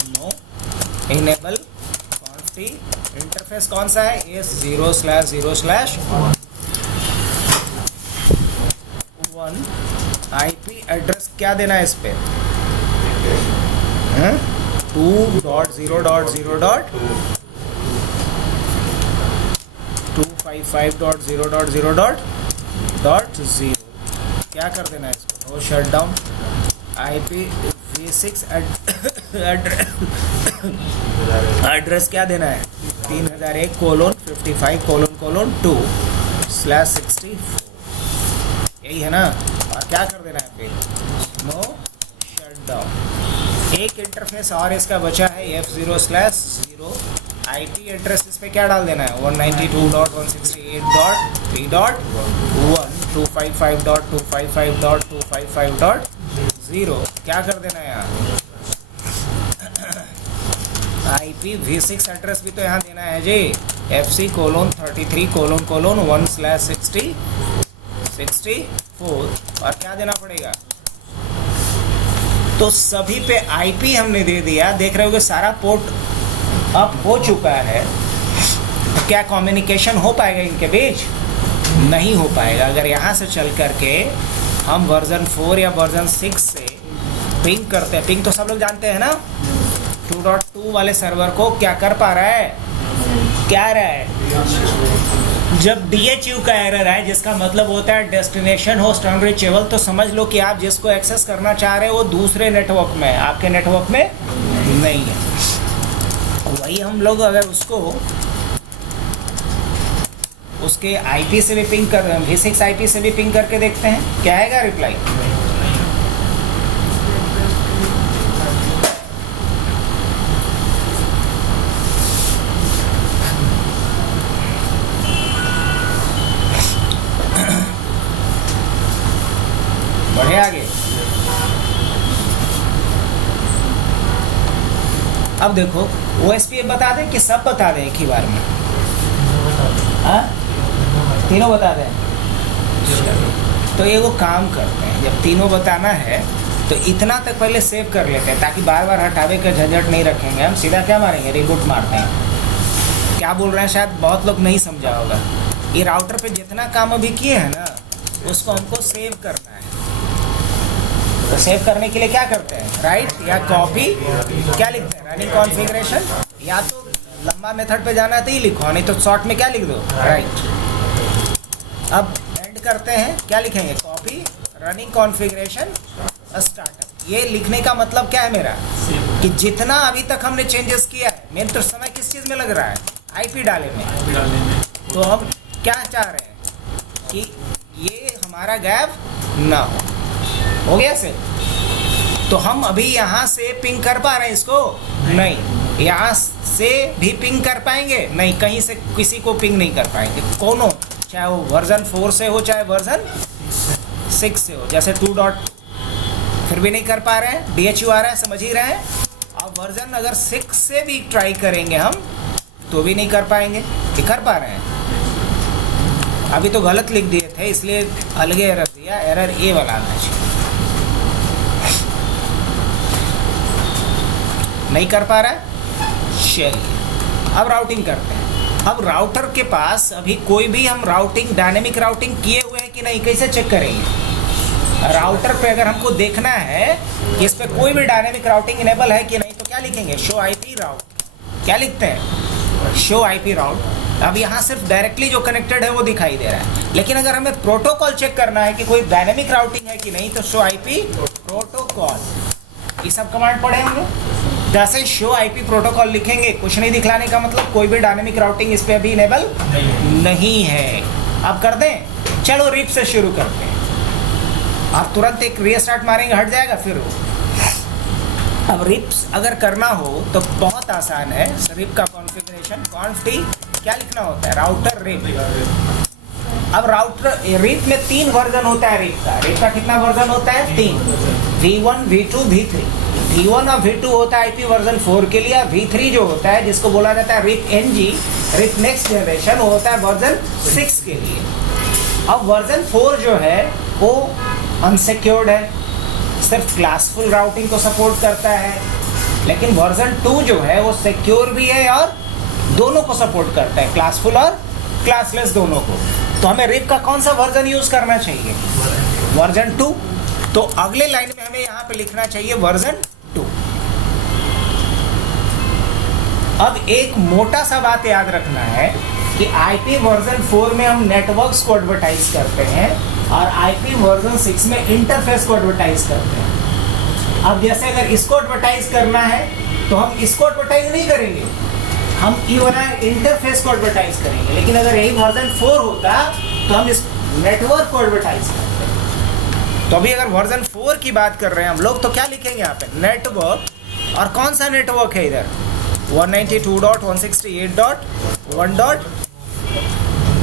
नो इनेबल कॉन्फी इंटरफेस कौन सा है? S0/0/1 आईपी एड्रेस क्या देना है इस पे? 2.0.0.255.0.0.0 क्या कर देना है इसको? No shut down. IPv6 address क्या देना है? 3001:55:2/64 यही है ना। और क्या कर देना है फिर? No shut down. एक इंटरफेस और इसका बचा है F0/0 आईपी एड्रेस। इस पे क्या डाल देना है? 192.168.3.1 255.255.255.0 क्या कर देना है यहाँ? IPv6 एड्रेस भी तो यहाँ देना है जी। FC:33:1/1/64 और क्या देना पड़ेगा? तो सभी पे आईपी हमने दे दिया। देख रहे हो कि सारा पोर्ट अप हो चुका है। तो क्या कम्युनिकेशन हो पाएगा इनके बीच? नहीं हो पाएगा। अगर यहाँ से चल करके हम वर्जन 4 या वर्जन 6 से पिंग करते हैं, पिंग तो सब लोग जानते हैं ना, 2.2 वाले सर्वर को क्या कर पा रहा है? क्या रहा है? जब DHU का एरर है, जिसका मतलब होता है डेस्टिनेशन होस्ट अनरीचेबल, तो समझ लो कि आप जिसको एक्सेस करना चाह रहे हो वो दूसरे नेटवर्क में है, आपके नेटवर्क में नहीं है। वही हम लोग अगर उसको उसके आईपी से भी पिंग कर V6 आईपी से भी पिंग करके देखते हैं, क्या आएगा रिप्लाई? बढ़े आगे। अब देखो OSPF बता दें कि सब बता दें एक ही बार में? हाँ, तीनों बता दें। तो ये वो काम करते हैं, जब तीनों बताना है तो इतना तक पहले सेव कर लेते हैं ताकि बार बार हटावे का झंझट नहीं रखेंगे। हम सीधा क्या मारेंगे? रिबूट मारते हैं। क्या बोल रहे हैं शायद बहुत लोग नहीं समझा होगा। ये राउटर पे जितना काम अभी किए हैं ना, उसको हमको सेव करना है। तो सेव करने के लिए क्या करते हैं? राइट या कॉपी, क्या लिखते हैं? रनिंग कॉन्फ़िगरेशन, या तो लंबा मेथड पे जाना है तो ही लिखो, नहीं तो शॉर्ट में क्या लिख दो? राइट। अब एंड करते हैं, क्या लिखेंगे? Copy running configuration startup. ये लिखने का मतलब क्या है मेरा कि जितना अभी तक हमने चेंजेस किया है, मेन तो समय किस चीज़ में लग रहा है? आईपी डाले में। तो हम क्या चाह रहे हैं कि ये हमारा गैप ना हो गया से। तो हम अभी यहाँ से पिंग कर पा रहे हैं इसको? नहीं। यहाँ से भी पिंग कर पाएंगे? नहीं, कहीं से किसी को पिंग नहीं कर पाएंगे। कौन हो, चाहे वो वर्जन 4 से हो चाहे वर्जन 6 से हो। जैसे 2 डॉट फिर भी नहीं कर पा रहे हैं, DHU आ रहा है, समझ ही रहे हैं। अब वर्जन अगर 6 से भी ट्राई करेंगे हम तो भी नहीं कर पाएंगे। ये कर पा रहे हैं? अभी तो गलत लिख दिए थे इसलिए अलग एरर दिया, एरर ए वाला आना चाहिए। नहीं कर पा रहा है, चलिए अब राउटिंग करते हैं। अब राउटर के पास अभी कोई भी हम राउटिंग डायनेमिक राउटिंग किए हुए हैं कि नहीं, कैसे चेक करेंगे? राउटर पे अगर हमको देखना है कि इस पे कोई भी डायनेमिक राउटिंग इनेबल है कि नहीं, तो क्या लिखेंगे? Show IP route. क्या लिखते हैं? Show IP route. अब यहाँ सिर्फ डायरेक्टली जो कनेक्टेड है वो दिखाई दे रहा है, लेकिन अगर हमें प्रोटोकॉल चेक करना है कि कोई डायनेमिक राउटिंग है कि नहीं, तो शो आईपी प्रोटोकॉल। ये सब कमांड पढ़े होंगे। जैसे शो आईपी प्रोटोकॉल लिखेंगे, कुछ नहीं दिखलाने का मतलब कोई भी डायनेमिक राउटिंग इस पे अभी इनेबल नहीं है। अब कर दें, चलो रिप से शुरू करते हैं। आप तुरंत एक रीस्टार्ट मारेंगे, हट जाएगा फिर वो। अब रिप्स अगर करना हो तो बहुत आसान है। रिप का कॉन्फ़िगरेशन कॉन्फ टी क्या लिखना होता है? Router RIP. अब राउटर रिप में 3 वर्जन होता है। रिप का कितना वर्जन होता है? 3, V1 V2 V3। V1 और V2 होता है आईपी वर्जन 4 के लिए। V3 जो होता है, जिसको बोला जाता है RIP NG, RIP next generation, वो होता है वर्जन 6 के लिए। अब वर्जन 4 जो है वो अनसिक्योर्ड है, सिर्फ क्लासफुल राउटिंग को सपोर्ट करता है। लेकिन वर्जन 2 जो है वो सिक्योर भी है और दोनों को सपोर्ट करता है, क्लासफुल और क्लासलेस दोनों को। तो हमें रिप का कौन सा वर्जन यूज करना चाहिए? वर्जन 2। तो अगले लाइन में हमें यहाँ पे लिखना चाहिए वर्जन 2। अब एक मोटा सा बात याद रखना है कि आईपी वर्जन 4 में हम नेटवर्क्स को एडवर्टाइज करते हैं और आईपी वर्जन 6 में इंटरफेस को एडवर्टाइज करते हैं। अब जैसे अगर इसको एडवर्टाइज करना है तो हम इसको एडवर्टाइज नहीं करेंगे, हम ये वाला इंटरफेस को एडवर्टाइज करेंगे। लेकिन अगर यही वर्जन 4 होता तो हम इस नेटवर्क को एडवर्टाइज करते हैं। तो अभी अगर वर्जन 4 की बात कर रहे हैं हम लोग, तो क्या लिखेंगे यहाँ पे? नेटवर्क। और कौन सा नेटवर्क है इधर? 192.168.1.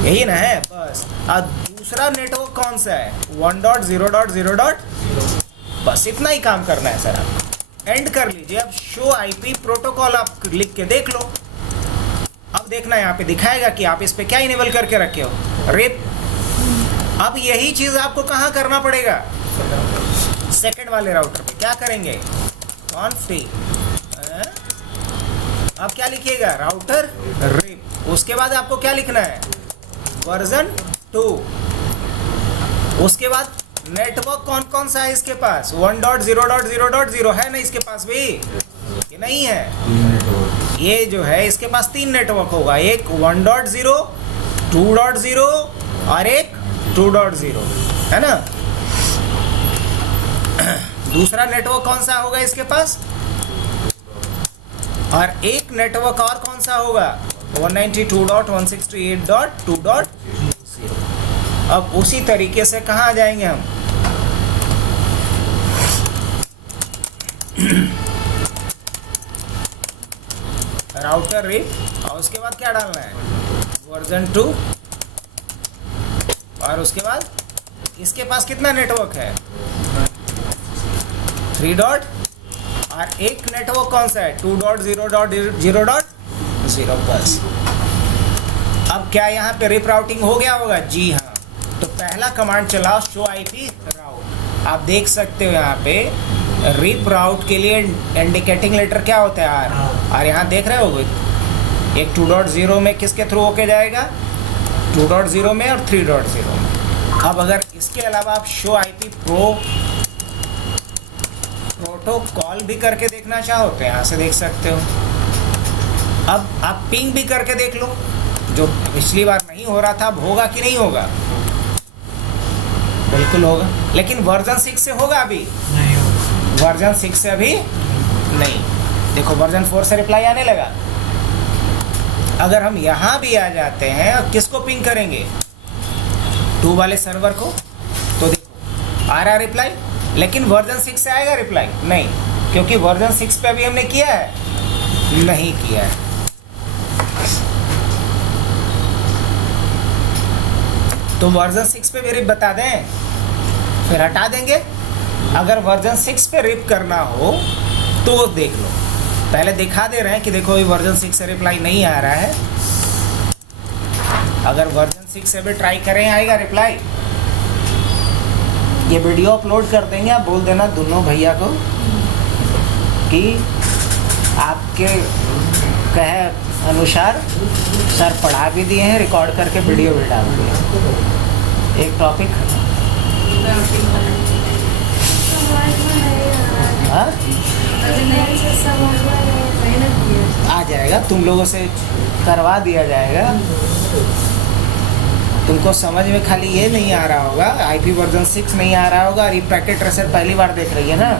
यही ना है बस। और दूसरा नेटवर्क कौन सा है? 1.0.0. बस इतना ही काम करना है सर। आप एंड कर लीजिए। अब शो आईपी प्रोटोकॉल आप लिख के देख लो। अब देखना यहाँ पे दिखाएगा कि आप इस पे क्या इनेबल करके रखे हो, रिप। अब यही चीज आपको कहाँ करना पड़ेगा? सेकंड वाले राउटर पे क्या करेंगे? Conf t. अब क्या लिखिएगा? Router RIP. उसके बाद आपको क्या लिखना है? वर्जन 2। उसके बाद नेटवर्क कौन कौन सा है इसके पास? 1.0.0.0 है ना इसके पास भी? ये नहीं है। ये जो है इसके पास 3 नेटवर्क होगा, एक 1.0, 2.0 और एक 2.0, है ना। दूसरा नेटवर्क कौन सा होगा इसके पास? और एक नेटवर्क और कौन सा होगा? 192.168.2.0। अब उसी तरीके से कहाँ जाएंगे हम? Router RIP. और उसके बाद क्या डालना है? वर्जन 2। और उसके बाद इसके पास कितना नेटवर्क है? 3 डॉट। और एक नेटवर्क कौन सा है? 2.0.0.0 बस। अब क्या यहाँ पे रिप राउटिंग हो गया होगा? जी हाँ। तो पहला कमांड चलाओ शो आईपी राउट। आप देख सकते हो यहाँ पे रिप राउट के लिए इंडिकेटिंग लेटर क्या होता है? आर। और यहाँ देख रहे हो एक 2.0 में किसके थ्रू होके जाएगा? 2.0 में और 3.0 में। अब अगर इसके अलावा आप शो आईपी प्रोटोकॉल भी करके देखना चाहो तो यहाँ से देख सकते हो। अब आप पिंग भी करके देख लो, जो पिछली बार नहीं हो रहा था अब होगा कि नहीं होगा। बिल्कुल होगा, लेकिन वर्जन 6 से होगा अभी? नहीं होगा। वर्जन 6 से अभी नहीं। देखो वर्जन 4 से रिप्लाई आने लगा। अगर हम यहाँ भी आ जाते हैं और किसको पिंग करेंगे, 2 वाले सर्वर को, तो देखो आ रहा रिप्लाई, लेकिन वर्जन 6 से आएगा रिप्लाई? नहीं, क्योंकि वर्जन 6 पे अभी हमने किया है? नहीं किया है। तो वर्जन 6 पे भी रिप बता दें, फिर हटा देंगे। अगर वर्जन 6 पे रिप करना हो तो देख लो, पहले दिखा दे रहे हैं कि देखो ये वर्जन 6 से रिप्लाई नहीं आ रहा है। अगर वर्जन 6 से भी ट्राई करें आएगा रिप्लाई। ये वीडियो अपलोड कर देंगे, आप बोल देना दोनों भैया को कि आपके कहे अनुसार सर पढ़ा भी दिए हैं, रिकॉर्ड करके वीडियो भी डाल दिए। एक टॉपिक हाँ आ जाएगा, तुम लोगों से करवा दिया जाएगा। तुमको समझ में खाली ये नहीं आ रहा होगा, आईपी वर्जन 6 नहीं आ रहा होगा और ये पैकेट ट्रेसर पहली बार देख रही है ना,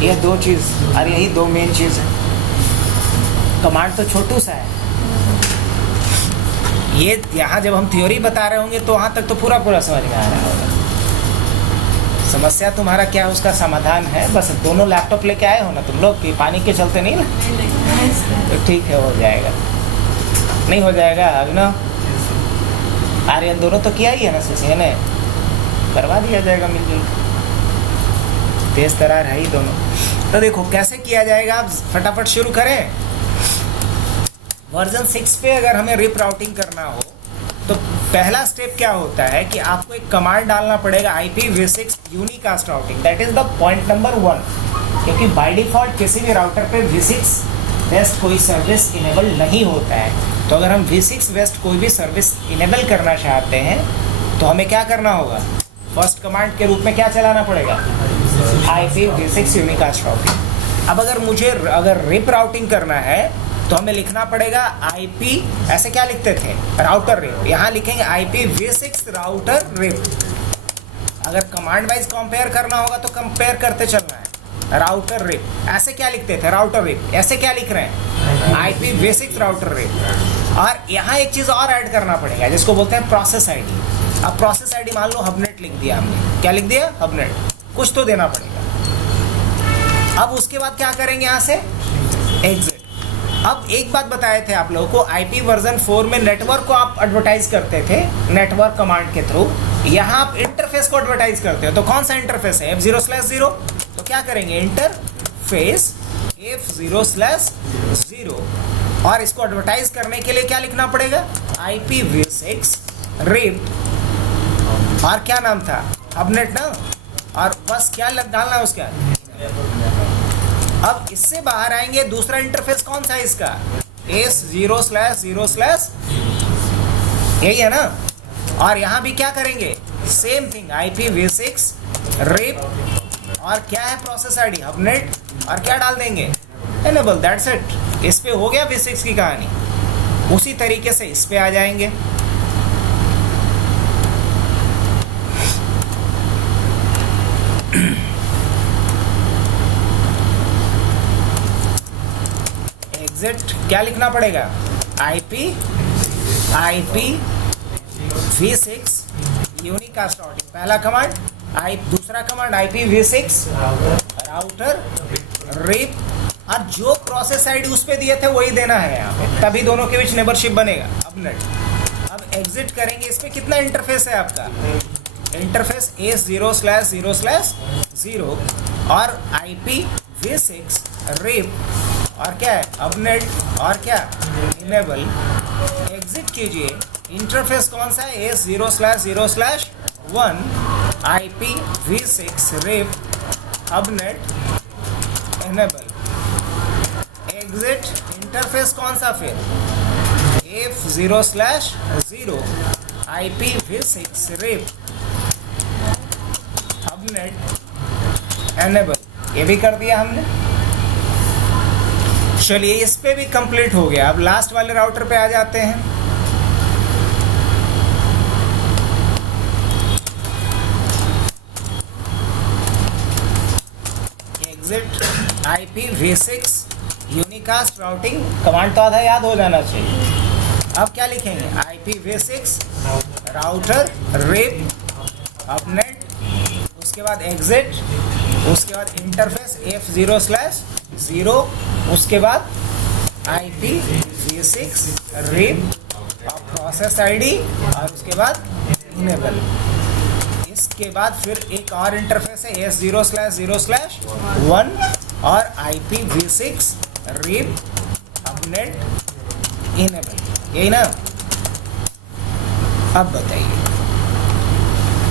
ये 2 चीज़ और यही 2 मेन चीज़ है। कमांड तो छोटू सा है, ये यहाँ जब हम थ्योरी बता रहे होंगे तो वहाँ तक तो पूरा समझ में आ रहा होगा। समस्या तुम्हारा क्या है, उसका समाधान है। बस दोनों लैपटॉप लेके आए हो ना तुम लोग, कि पानी के चलते नहीं ना? तो ठीक है, हो जाएगा। नहीं हो जाएगा अभिनव? आर्यन दोनों तो किया ही है ना, सोचिए ने करवा दिया जाएगा मिलजुल। तेज तरार है ही दोनों। तो देखो कैसे किया जाएगा, आप फटाफट शुरू करें। वर्जन 6 पे अगर हमें रिप राउटिंग करना हो तो पहला स्टेप क्या होता है कि आपको एक कमांड डालना पड़ेगा, IPv6 unicast routing. That is the point number 1, क्योंकि बाय डिफॉल्ट किसी भी राउटर पे V6 वेस्ट कोई सर्विस इनेबल नहीं होता है। तो अगर हम V6 वेस्ट कोई भी सर्विस इनेबल करना चाहते हैं तो हमें क्या करना होगा, फर्स्ट कमांड के रूप में क्या चलाना पड़ेगा, IPv6 यूनिकास्ट राउटिंग। अब अगर मुझे रिप राउटिंग करना है तो हमें लिखना पड़ेगा IP, ऐसे क्या लिखते थे, राउटर रिप, यहाँ लिखेंगे IPv6 राउटर रिप। अगर कमांड वाइज कंपेयर करना होगा तो कंपेयर करते चलना है, राउटर रिप। ऐसे क्या लिखते थे, राउटर रिप। ऐसे क्या लिख रहे हैं, IPv6 राउटर रिप। और यहाँ एक चीज़ और ऐड करना पड़ेगा जिसको बोलते हैं प्रोसेस ID। अब प्रोसेस ID मान लो हबनेट लिख दिया हमने, क्या लिख दिया, हबनेट, कुछ तो देना पड़ेगा। अब उसके बाद क्या करेंगे, यहाँ से एग्जिट। अब एक बात बताए थे आप लोगों को, IP वर्जन 4 में नेटवर्क को आप एडवर्टाइज करते थे नेटवर्क कमांड के थ्रू, यहाँ आप इंटरफेस को एडवर्टाइज करते हो। तो कौन सा इंटरफेस है, F0/0। तो क्या करेंगे, इंटरफेस F0/0। और इसको एडवर्टाइज करने के लिए क्या लिखना पड़ेगा, IPv6 रिप, और क्या नाम था, हबनेट ना, और बस क्या डालना है उसका। अब इससे बाहर आएंगे, दूसरा इंटरफेस कौन सा है इसका, S0/0/, यही है ना। और यहाँ भी क्या करेंगे, सेम थिंग, IPv6 रिप, और क्या है प्रोसेस ID हबनेट, और क्या डाल देंगे, एनेबल। That's it. इस पे हो गया V6 की कहानी। उसी तरीके से इस पे आ जाएंगे। एग्जिट क्या लिखना पड़ेगा, IPv6 यूनिकास्ट राउटिंग, पहला कमांड। दूसरा कमांड IPv6 राउटर रिप, और जो प्रोसेस ID उस पे दिए थे वही देना है यहाँ पे, तभी दोनों के बीच नेबरशिप बनेगा। अब एग्जिट करेंगे, इस पे कितना इंटरफेस है आपका, इंटरफेस S0/0/0 और IPv6 रिप, और क्या है, हबनेट, और क्या, इनेबल। एग्जिट कीजिए, इंटरफेस कौन सा है, S0/0/1 IPv6 रिप, हबनेट, इनेबल। एग्जिट, इंटरफेस कौन सा फिर, F0/0 IPv6 रिप, हबनेट, इनेबल। ये भी कर दिया हमने। चलिए इस पे भी कंप्लीट हो गया। अब लास्ट वाले राउटर पे आ जाते हैं। IPv6 यूनिकास्ट राउटिंग कमांड तो आधा याद हो जाना चाहिए। अब क्या लिखेंगे, IPv6 राउटर रिप अपनेट, उसके बाद एग्जिट, उसके बाद इंटरफेस F0/0, उसके बाद IPv6 रिप प्रोसेस ID और उसके बाद इनेबल। इसके बाद फिर एक और इंटरफेस है S0/0/1 और IPv6 रिप अपनेट इनेबल, यही ना।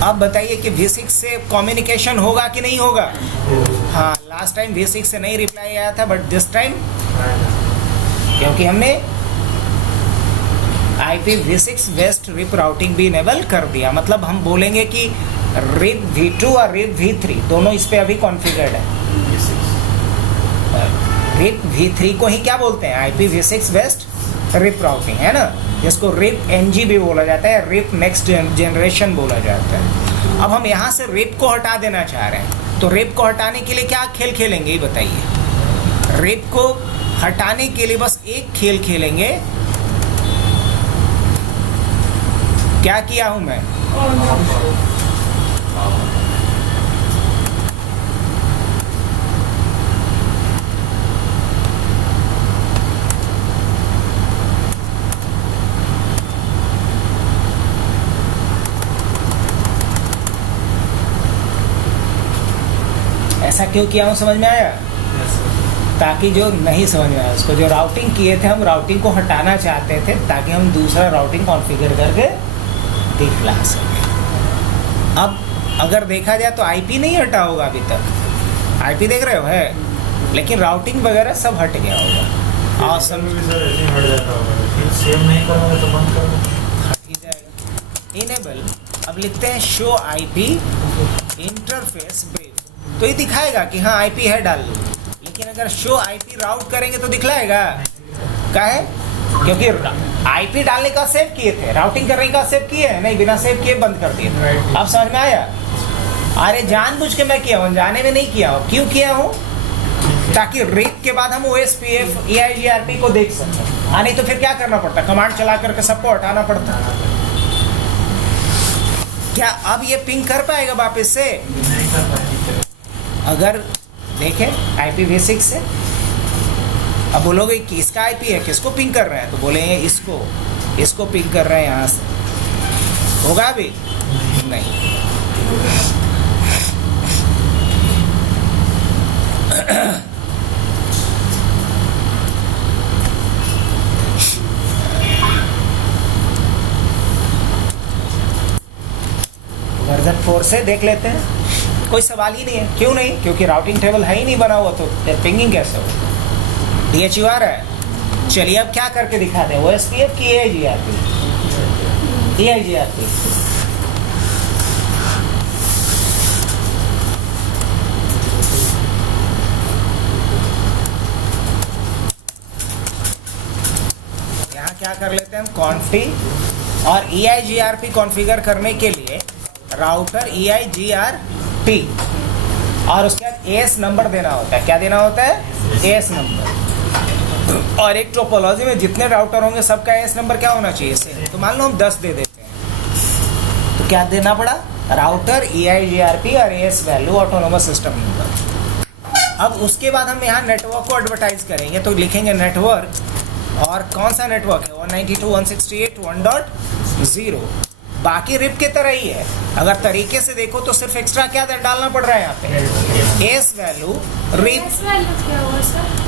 अब बताइए कि V6 से कम्युनिकेशन होगा कि नहीं होगा। हाँ, लास्ट टाइम V6 से नहीं रिप्लाई आया था, बट दिस टाइम क्योंकि हमने IPv6 वेस्ट रिप राउटिंग भी इनेबल कर दिया, मतलब हम बोलेंगे कि रिप V2 और रिप V3 दोनों इस पे अभी कॉन्फ़िगर्ड है। रिप V3 को ही क्या बोलते हैं, IPv6 वेस्ट रिप राउटिंग, है ना, जिसको रिप NG भी बोला जाता है, रिप नेक्स्ट जनरेशन बोला जाता है। अब हम यहाँ से रिप को हटा देना चाह रहे हैं, तो रिप को हटाने के लिए क्या खेल खेलेंगे ये बताइए। रिप को हटाने के लिए बस एक खेल खेलेंगे। क्या किया हूं मैं, ऐसा क्यों किया हूं, समझ में आया। ताकि जो नहीं समझ में आया उसको, जो राउटिंग किए थे हम राउटिंग को हटाना चाहते थे ताकि हम दूसरा राउटिंग कॉन्फ़िगर करके दिखला सकें। अब अगर देखा जाए तो IP नहीं हटा होगा अभी तक, IP देख रहे हो है, लेकिन राउटिंग वगैरह सब हट गया होगा। और सब सेव नहीं करोगे तो बंद करोगे, हट ही जाएगा। इनेबल, अब लिखते हैं शो IP इंटरफेस ब्रीफ, तो ये दिखाएगा कि हाँ IP है डाल लो, लेकिन अगर शो IP राउट करेंगे तो दिखलाएगा। क्या है, क्योंकि IP डालने का सेव किए थे, राउटिंग करने का सेव किए हैं नहीं, बिना सेव किए बंद कर दिए। अब समझ में आया। अरे जानबूझ के मैं किया हूँ, जाने में नहीं किया हूँ। क्यों किया हूँ, ताकि रीड के बाद हम OSPF EIGRP को देख सकें। हाँ, नहीं तो फिर क्या करना पड़ता, कमांड चला करके सबको हटाना पड़ता। क्या अब ये पिंग कर पाएगा वापस से, अगर देखें IPv6 से। अब बोलोगे कि इसका IP है, किसको पिंग कर रहे हैं, तो बोलेंगे इसको पिंग कर रहे हैं यहाँ से, होगा अभी नहीं। वर्जन 4 से देख लेते हैं, कोई सवाल ही नहीं है। क्यों नहीं, क्योंकि राउटिंग टेबल है ही नहीं बना हुआ, तो पिंगिंग कैसे हो। DHUR है। चलिए अब क्या करके दिखा दें, OSPF की EIGRP। यहाँ क्या कर लेते हैं हम, कॉन्फी और EIGRP कॉन्फ़िगर करने के लिए राउटर EIGRP और उसके बाद AS नंबर देना होता है। क्या देना होता है, AS नंबर। और एक टोपोलॉजी में जितने राउटर होंगे सबका AS नंबर क्या होना चाहिए सेम। तो मान लो हम 10 दे देते हैं, तो क्या देना पड़ा, राउटर EIGRP और AS value autonomous system number. अब उसके बाद हम यहाँ नेटवर्क को एडवर्टाइज करेंगे, तो लिखेंगे नेटवर्क, और कौन सा नेटवर्क है, 192.168.1.0। बाकी रिप के तरह ही है। अगर तरीके से देखो तो सिर्फ एक्स्ट्रा क्या डालना पड़ रहा है यहाँ पे, AS वैल्यू रिप।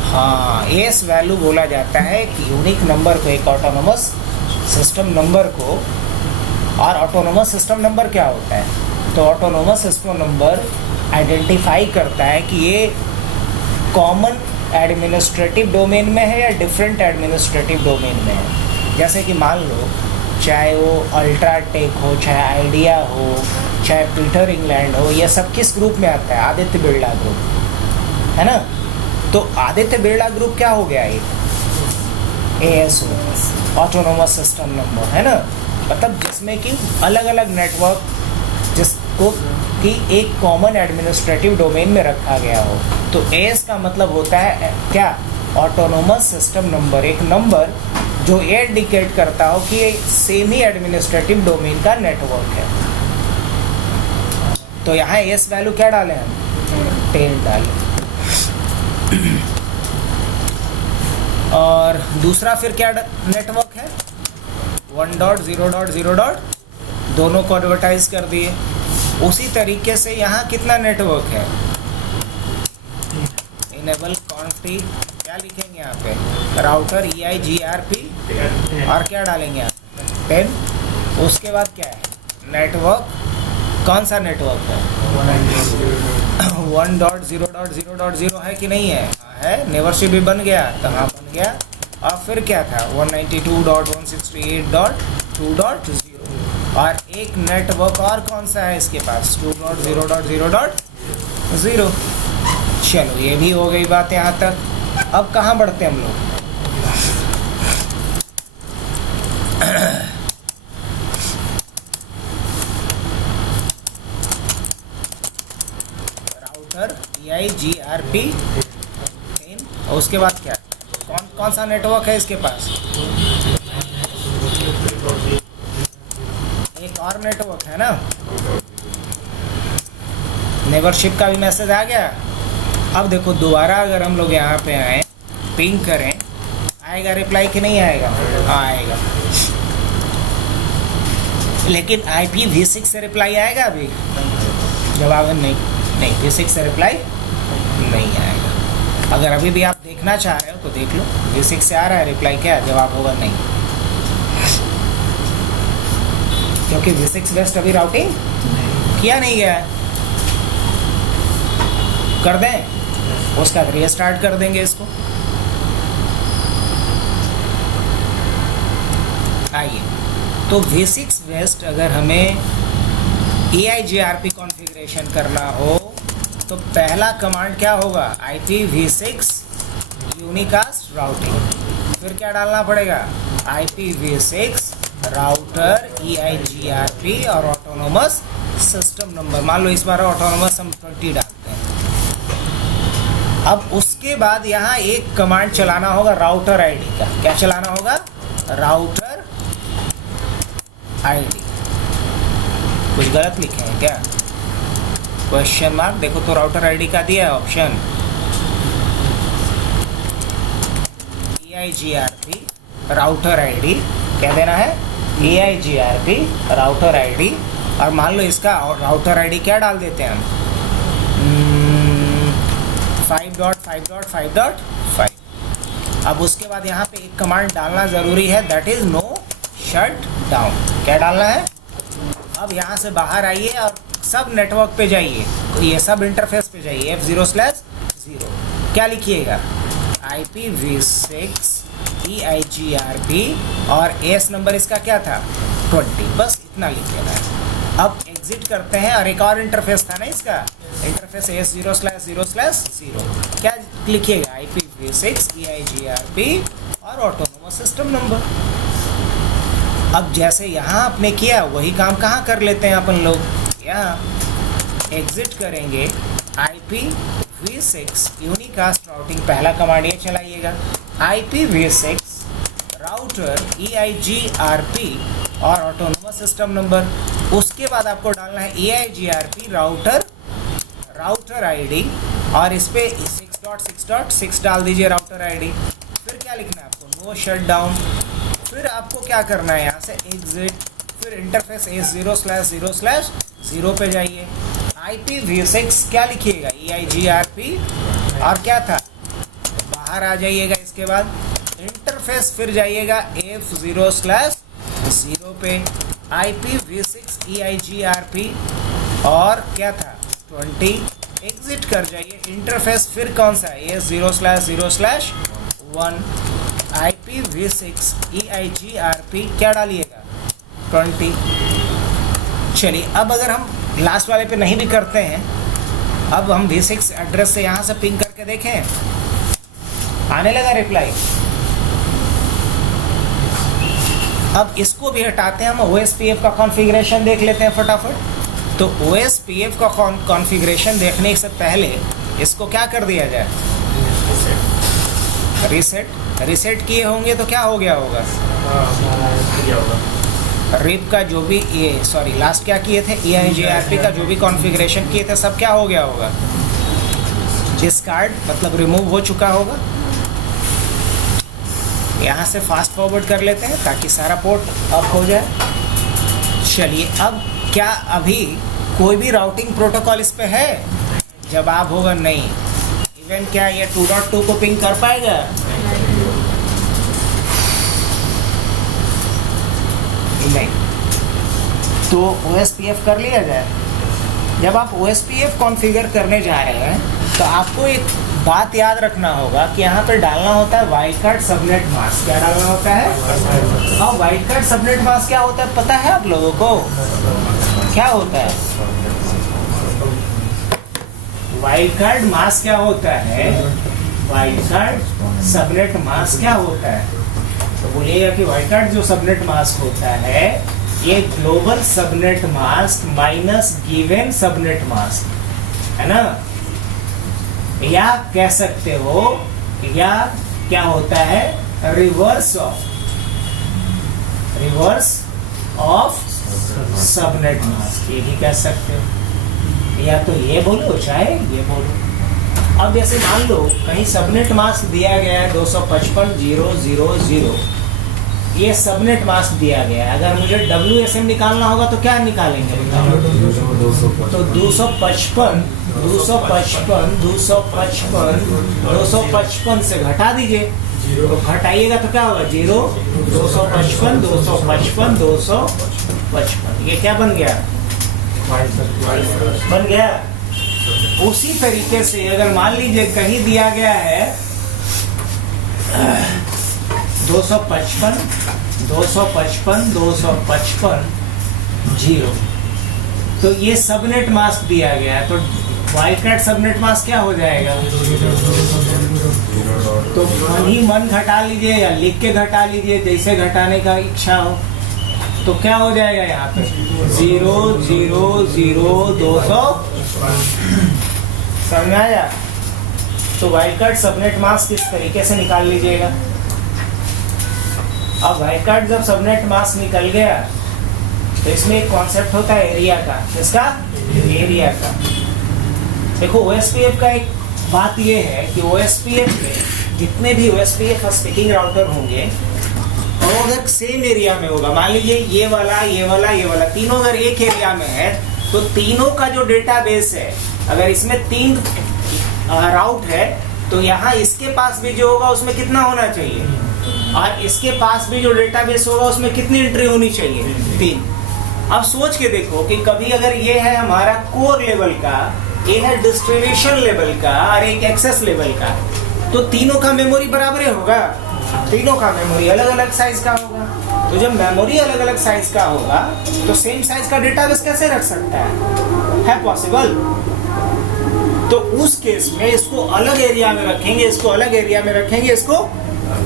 हाँ, AS वैल्यू बोला जाता है कि यूनिक नंबर को, एक ऑटोनोमस सिस्टम नंबर को। और ऑटोनोमस सिस्टम नंबर क्या होता है, तो ऑटोनोमस सिस्टम नंबर आइडेंटिफाई करता है कि ये कॉमन एडमिनिस्ट्रेटिव डोमेन में है या डिफरेंट एडमिनिस्ट्रेटिव डोमेन में है। जैसे कि मान लो, चाहे वो अल्ट्राटेक हो, चाहे आइडिया हो, चाहे पीटर इंग्लैंड हो, ये सब किस ग्रुप में आता है, आदित्य बिरला ग्रुप, है ना। तो आदित्य बिरला ग्रुप क्या हो गया, एक ASO ऑटोनोमस सिस्टम नंबर, है ना। मतलब जिसमें कि अलग अलग नेटवर्क जिसको कि एक कॉमन एडमिनिस्ट्रेटिव डोमेन में रखा गया हो। तो एस का मतलब होता है क्या? ऑटोनोमस सिस्टम नंबर, एक नंबर जो ये इंडिकेट करता हो कि ये सेमी एडमिनिस्ट्रेटिव डोमेन का नेटवर्क है। तो यहाँ एस वैल्यू क्या डालें हम? 10 डालें। और दूसरा फिर क्या नेटवर्क है? 1.0.0. दोनों को एडवर्टाइज कर दिए। उसी तरीके से यहाँ कितना नेटवर्क है? इनेबल कॉन्फिग क्या लिखेंगे यहाँ पे? राउटर EIGRP और क्या डालेंगे यहाँ? 10। उसके बाद क्या है? नेटवर्क, कौन सा नेटवर्क है? 1.0.0.0 है कि नहीं है? है। नेबरशिप भी बन गया, कहाँ बन गया? और फिर क्या था? 192.168.2.0। और एक नेटवर्क और कौन सा है इसके पास? 2.0.0.0। चलो ये भी हो गई बात यहाँ तक। अब कहाँ बढ़ते हैं हम लोग? Router EIGRP 10। और उसके बाद क्या? कौन सा नेटवर्क है इसके पास? एक और नेटवर्क है ना, नेबरशिप का भी मैसेज आ गया। अब देखो दोबारा अगर हम लोग यहाँ पे आए, पिंग करें, आएगा रिप्लाई कि नहीं आएगा? आएगा। लेकिन IPv6 से रिप्लाई आएगा अभी? जवाब है नहीं, V6 से रिप्लाई नहीं आएगा। अगर अभी भी आप देखना चाह रहे हो तो देख लो, V6 से आ रहा है रिप्लाई, क्या जवाब होगा? नहीं, क्योंकि V6 वेस्ट अभी राउटिंग किया नहीं गया है। कर दें, उसका रीस्टार्ट कर देंगे इसको। आइए, तो V6 वेस्ट अगर हमें EIGRP कॉन्फ़िगरेशन करना हो तो पहला कमांड क्या होगा? IPv6 unicast routing. फिर क्या डालना पड़ेगा? IPv6 राउटर EIGRP और ऑटोनोमस सिस्टम नंबर। मान लो इस बार ऑटोनोमस हम 20 डालते हैं। अब उसके बाद यहाँ एक कमांड चलाना होगा राउटर आईडी का। क्या चलाना होगा? Router ID. कुछ गलत लिखे हैं क्या? क्वेश्चन मार्क देखो तो राउटर आईडी का दिया है ऑप्शन। EIGRP राउटर आईडी क्या देना है? EIGRP router ID. और मान लो इसका राउटर आईडी क्या डाल देते हैं हम? 5.5.5.5। अब उसके बाद यहाँ पे एक कमांड डालना ज़रूरी है, that is no shut down. क्या डालना है? अब यहाँ से बाहर आइए और सब नेटवर्क पे जाइए, ये सब इंटरफेस पे जाइए, F0/0। क्या लिखिएगा? IPv6 EIGRP और एस नंबर इसका क्या था? 20। बस इतना लिख देना है। अब एग्जिट करते हैं और एक और इंटरफेस था ना इसका, इंटरफेस S0/0/0। क्या लिखिएगा? IPv6 EIGRP और ऑटोनोमस सिस्टम नंबर। अब जैसे यहाँ आपने किया वही काम कहाँ कर लेते हैं अपन लोग? यहाँ एग्जिट करेंगे, IPv6 यूनिकास्ट राउटिंग, पहला कमांड ये चलाइएगा, IPv6 राउटर EIGRP और ऑटोनोमस सिस्टम नंबर। उसके बाद आपको डालना है EIGRP राउटर आईडी और इस पे 6.6.6 डाल दीजिए राउटर आईडी। फिर क्या लिखना है आपको? No shut down. फिर आपको क्या करना है? यहाँ से एग्जिट, फिर इंटरफेस S0/0/0 पे जाइए। IPv6 क्या लिखिएगा? EIGRP और क्या था? बाहर आ जाइएगा। इसके बाद इंटरफेस फिर जाइएगा F0/0 पे, IPv6 EIGRP और क्या था? 20। एग्जिट कर जाइए। इंटरफेस फिर कौन सा है? S0/0/1। IPv6 EIGRP क्या डालिएगा? 20। चलिए, अब अगर हम लास्ट वाले पे नहीं भी करते हैं, अब हम V6 एड्रेस से यहाँ से पिंग करके देखें, आने लगा रिप्लाई। अब इसको भी हटाते हैं, हम OSPF का कॉन्फ़िगरेशन देख लेते हैं फटाफट। तो OSPF का कॉन्फ़िगरेशन देखने से पहले इसको क्या कर दिया जाए, रीसेट किए होंगे तो क्या हो गया होगा, रिप का जो भी ये लास्ट क्या किए थे, EIGRP का जो भी कॉन्फ़िगरेशन किए थे सब क्या हो गया होगा, डिस्कार्ड मतलब रिमूव हो चुका होगा। यहाँ से फास्ट फॉरवर्ड कर लेते हैं ताकि सारा पोर्ट अप हो जाए। चलिए अब क्या अभी कोई भी राउटिंग प्रोटोकॉल इस पे है, जवाब होगा नहीं। इवन क्या ये 2.2 को पिंग कर पाएगा, नहीं। तो OSPF कर लिया जाए। जब आप OSPF कॉन्फ़िगर करने जा रहे हैं तो आपको एक बात याद रखना होगा कि यहाँ पे डालना होता है वाइल्ड कार्ड सबनेट मास्क। क्या डालना होता है? और वाइल्ड कार्ड सबनेट मास्क क्या होता है पता है आप लोगों को? क्या होता है वाइल्ड कार्ड मास्क? क्या होता है वाइल्ड कार्ड सबनेट मास्क? क्या होता है? तो बोलिएगा कि वाइल्ड कार्ड जो सबनेट मास्क होता है ये global subnet mask minus given subnet mask है ना, या कह सकते हो या क्या होता है रिवर्स ऑफ सबनेट मास्क, ये भी कह सकते हो। या तो ये बोलो चाहे ये बोलो। अब जैसे मान लो कहीं सबनेट मास्क दिया गया है 255.0.0.0, ये सबनेट मास्क दिया गया है। अगर मुझे WSM निकालना होगा तो क्या निकालेंगे बताओ? तो 255 से घटा दीजिए, तो घटाइएगा तो क्या होगा 0, 255, 255, 255। ये क्या बन गया? बन गया। उसी तरीके से अगर मान लीजिए कहीं दिया गया है 255, 0, तो ये सबनेट मास्क दिया गया है, तो वाइल्ड कार्ड सबनेट मास्क क्या हो जाएगा? तो मन ही मन घटा लीजिए या लिख के घटा लीजिए, जैसे घटाने का इच्छा हो। तो क्या हो जाएगा यहाँ पे 0, 0, 0, 200। समझ में आया? तो वाइल्ड कार्ड सबनेट मास्क इस तरीके से निकाल लीजिएगा। अब वाइल्ड कार्ड जब सबनेट मास्क निकल गया तो इसमें एक कॉन्सेप्ट होता है एरिया का। किसका? एरिया का। देखो OSPF का एक बात ये है कि OSPF में जितने भी OSPF स्पीकिंग राउटर होंगे और अगर सेम एरिया में होगा, मान लीजिए ये वाला, तीनों अगर एक एरिया में है तो तीनों का जो डेटाबेस है, अगर इसमें 3 राउट है तो यहाँ इसके पास भी जो होगा उसमें कितना होना चाहिए, और इसके पास भी जो डेटाबेस होगा उसमें कितनी एंट्री होनी चाहिए? 3। अब सोच के देखो कि कभी अगर ये है हमारा कोर लेवल का, ये है डिस्ट्रीब्यूशन लेवल का और एक एक्सेस लेवल का, तो तीनों का मेमोरी बराबर होगा? तीनों का मेमोरी अलग अलग साइज का होगा। तो जब मेमोरी अलग अलग साइज का होगा तो सेम साइज का डेटाबेस कैसे रख सकता है पॉसिबल? तो उस केस में इसको अलग एरिया में रखेंगे, इसको अलग एरिया में रखेंगे इसको।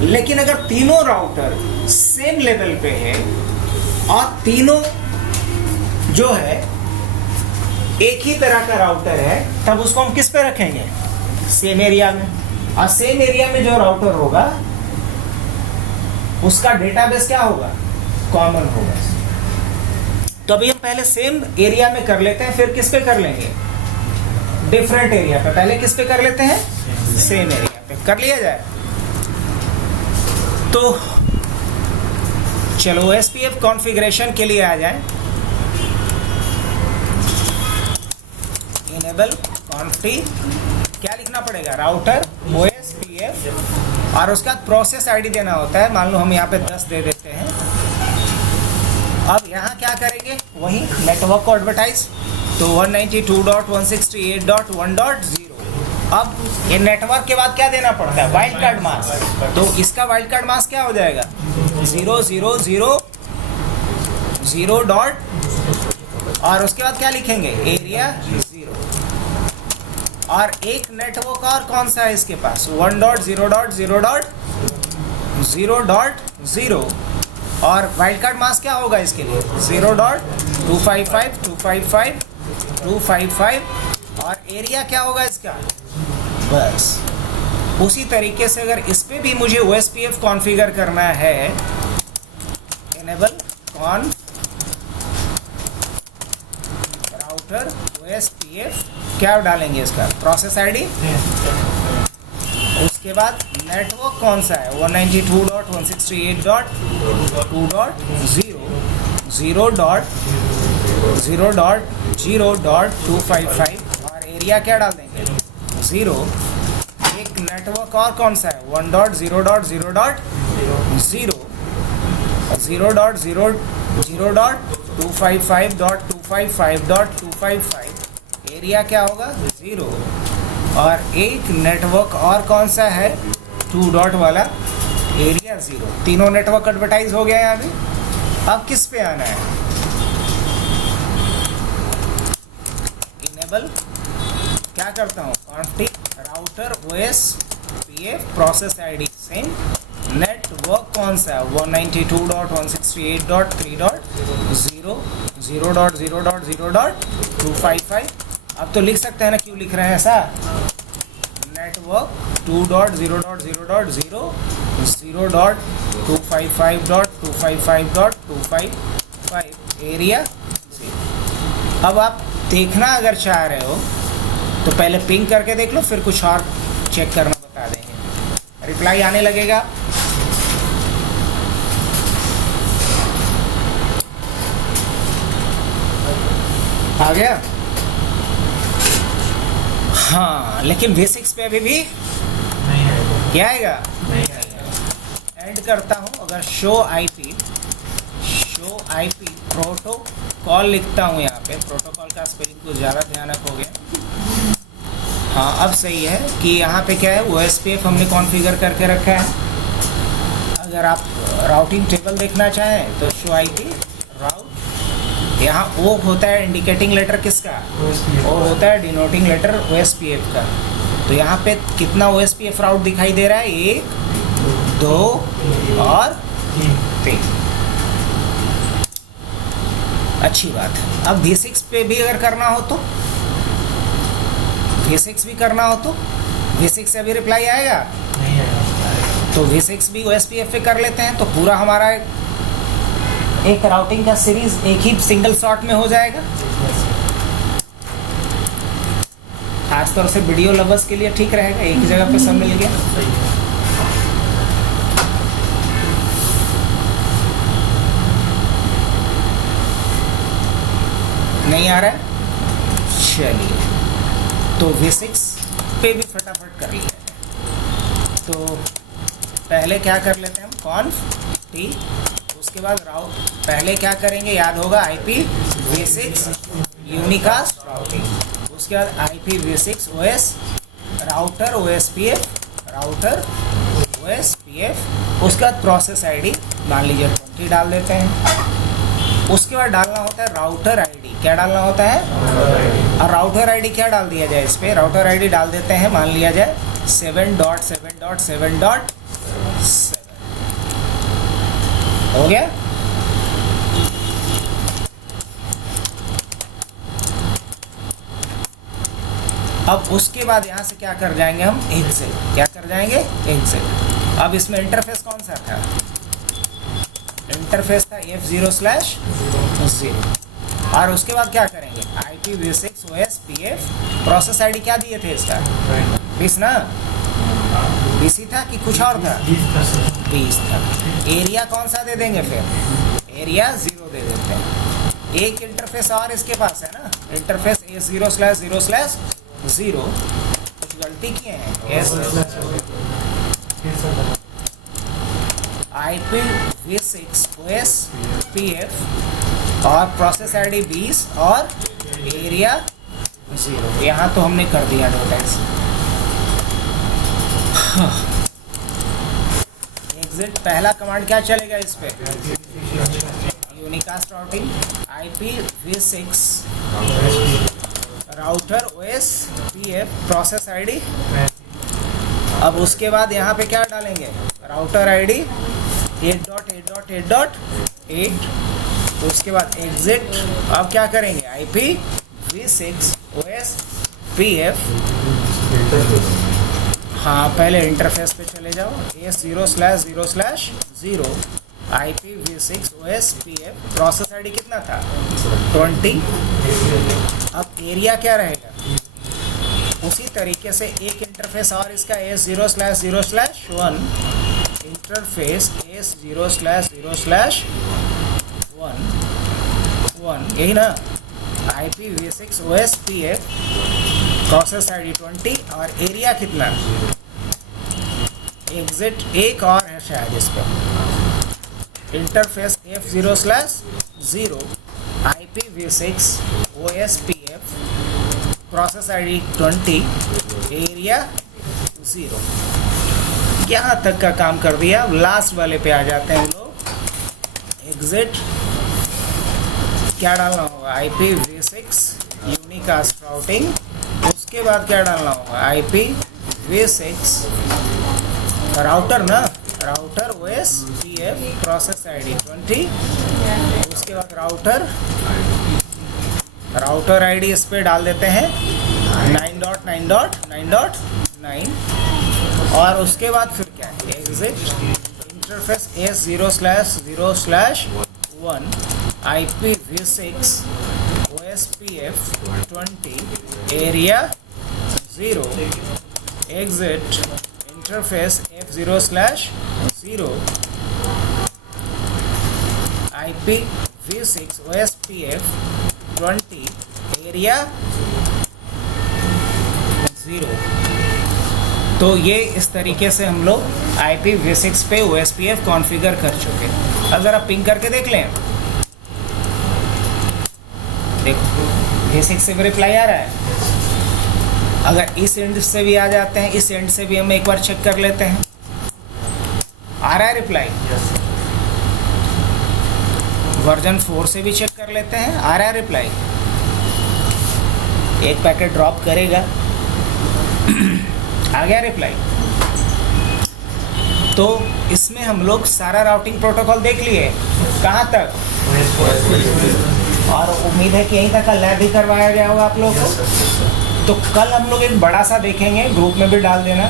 लेकिन अगर तीनों राउटर सेम लेवल पे है और तीनों जो है एक ही तरह का राउटर है, तब उसको हम किस पे रखेंगे? सेम एरिया में। और सेम एरिया में जो राउटर होगा उसका डेटाबेस क्या होगा? कॉमन होगा। तो अभी हम पहले सेम एरिया में कर लेते हैं, फिर किस पे कर लेंगे? डिफरेंट एरिया पे। पहले किस पे कर लेते हैं? सेम एरिया पे। कर लिया जाए तो चलो OSPF कॉन्फ़िगरेशन के लिए आ जाए। इनेबल कॉन्फी क्या लिखना पड़ेगा? राउटर OSPF और उसका प्रोसेस आईडी देना होता है। मान लो हम यहाँ पे 10 दे देते हैं। अब यहाँ क्या करेंगे? वही नेटवर्क को एडवर्टाइज, तो 192.168.1.0। अब ये नेटवर्क के बाद क्या देना पड़ता है? Wild card mask. तो इसका वाइल्ड कार्ड मास्क क्या हो जाएगा? 0.0.0 डॉट, और उसके बाद क्या लिखेंगे? एरिया 0। और एक नेटवर्क और कौन सा है इसके पास? 1.0.0.0.0 और वाइल्ड कार्ड मास्क क्या होगा इसके लिए? 0.255.255.255 और एरिया क्या होगा इसका, बस। उसी तरीके से अगर इस पे भी मुझे OSPF कॉन्फ़िगर करना है, इनेबल कॉन राउटर OSPF, क्या डालेंगे इसका, प्रोसेस आईडी, उसके बाद नेटवर्क कौन सा है, 192.168.2.0.0.255 और एरिया क्या डाल देंगे, 0। एक नेटवर्क और कौन सा है, 1.0.0.0.255.255.255 एरिया क्या होगा, 0। और एक नेटवर्क और कौन सा है, 2 डॉट वाला, एरिया 0। तीनों नेटवर्क एडवर्टाइज हो गया यहाँ पे। अब किस पे आना है, इनेबल, क्या करता हूँ, config router OSPF process ID same, network कौन सा है, 192.168.3.0.0.0.255। अब तो लिख सकते हैं ना, क्यों लिख रहे हैं ऐसा, नेटवर्क 2.0.0.0.255.255.255 एरिया 0। अब आप देखना अगर चाह रहे हो तो पहले पिंग करके देख लो, फिर कुछ और चेक करना बता देंगे, रिप्लाई आने लगेगा। आ गया, हाँ, लेकिन V6 पे अभी भी नहीं आएगा, क्या आएगा, नहीं आएगा। एंड करता हूँ, अगर शो आईपी प्रोटोकॉल लिखता हूँ यहाँ पे, प्रोटोकॉल का स्पेलिंग कुछ ज़्यादा ध्यान हो गया, हाँ अब सही है कि यहाँ पे क्या है, OSPF हमने कॉन्फ़िगर करके रखा है। अगर आप राउटिंग टेबल देखना चाहें तो शो आईपी राउट, यहाँ O होता है इंडिकेटिंग लेटर किसका, O होता है डिनोटिंग लेटर OSPF का। तो यहाँ पे कितना OSPF राउट दिखाई दे रहा है, 1 2 और 3। अच्छी बात है। अब V6 पे भी अगर करना हो तो, V6 भी करना हो तो V6 से अभी रिप्लाई आएगा, नहीं आएगा। तो V6 भी OSPF पे कर लेते हैं, तो पूरा हमारा एक राउटिंग का सीरीज एक ही सिंगल शॉट में हो जाएगा। खासतौर से वीडियो लवर्स के लिए ठीक रहेगा, एक ही जगह पे सब मिल गया। नहीं आ रहा है, चलिए तो V6 पे भी फटाफट कर लिया। तो पहले क्या कर लेते हैं हम, कॉन्फ टी, उसके बाद राउट, पहले क्या करेंगे याद होगा, IPv6 यूनिकास्ट राउटिंग, उसके बाद IPv6 OS राउटर OSPF उसके बाद प्रोसेस आईडी मान लीजिए 20 डाल देते हैं। उसके बाद डालना होता है राउटर आईडी, क्या डालना होता है, और राउटर आईडी क्या डाल दिया जाए इस पे, राउटर आईडी डाल देते हैं, मान लिया जाए 7.7.7.7 हो गया। अब उसके बाद यहाँ से क्या कर जाएंगे हम, एग्जिट, क्या कर जाएंगे, एग्जिट। अब इसमें इंटरफेस कौन सा था, इंटरफेस था F0/0 और उसके बाद क्या करेंगे, IPv6 OSPF प्रोसेस आईडी क्या दिए थे इसका, 20 ना, 20 था कि कुछ और था, 20 था। एरिया कौन सा दे देंगे, फिर एरिया 0 दे देते हैं। एक इंटरफेस और इसके पास है ना, इंटरफेस A0/0/0, कुछ गलती किए हैं, IPv6 OSPF और प्रोसेस आईडी 20 और एरिया 0, यहाँ तो हमने कर दिया एडवर्टाइज। एग्जिट, पहला कमांड क्या चलेगा इस पे, unicast routing IPv6 router OSPF process ID. अब उसके बाद यहाँ पे क्या डालेंगे, राउटर आईडी 8.8.8.8, तो उसके बाद एग्जिट। अब क्या करेंगे, IPv6 OSPF OSPF, हाँ पहले इंटरफेस पे चले जाओ, AS0/0/0 IPv6 OSPF, process ID कितना था 20। अब एरिया क्या रहेगा, उसी तरीके से एक इंटरफेस और इसका AS0/0/1 इंटरफेस AS0/0/1 यही ना, IPv6 OSPF, प्रोसेस आईडी 20 और एरिया कितना, एग्जिट एक और है शायद इस पर, interface F0/0 IPv6 OSPF, process ID 20, area 0। यहाँ तक का काम कर दिया। लास्ट वाले पे आ जाते हैं हम लोग, एग्जिट क्या डालना होगा, IPv6 यूनिकास्ट राउटिंग, उसके बाद क्या डालना होगा, IPv6 राउटर ना, राउटर OSPF, प्रोसेस आईडी 20, उसके बाद राउटर आईडी इस पे डाल देते हैं 9.9.9.9 और उसके बाद फिर क्या है, exit interface AS0/0/1 IPv6 OSPF 20, area 0, exit interface F0/0 IPv6 OSPF 20, area 0। तो ये इस तरीके से हम लोग IPv6 पे OSPF कॉन्फ़िगर कर चुके हैं। अब ज़रा पिंग करके देख लें, देखो V6 से भी रिप्लाई आ रहा है। अगर इस एंड से भी आ जाते हैं, इस एंड से भी हम एक बार चेक कर लेते हैं, आ रहा है रिप्लाई। वर्जन 4 से भी चेक कर लेते हैं, आ रहा है रिप्लाई। एक पैकेट ड्रॉप करेगा, आ गया रिप्लाई। तो इसमें हम लोग सारा राउटिंग प्रोटोकॉल देख लिए, कहाँ तक, और उम्मीद है कि यहीं तक का लैब भी करवाया गया होगा आप लोगों को। तो कल हम लोग एक बड़ा सा देखेंगे, ग्रुप में भी डाल देना।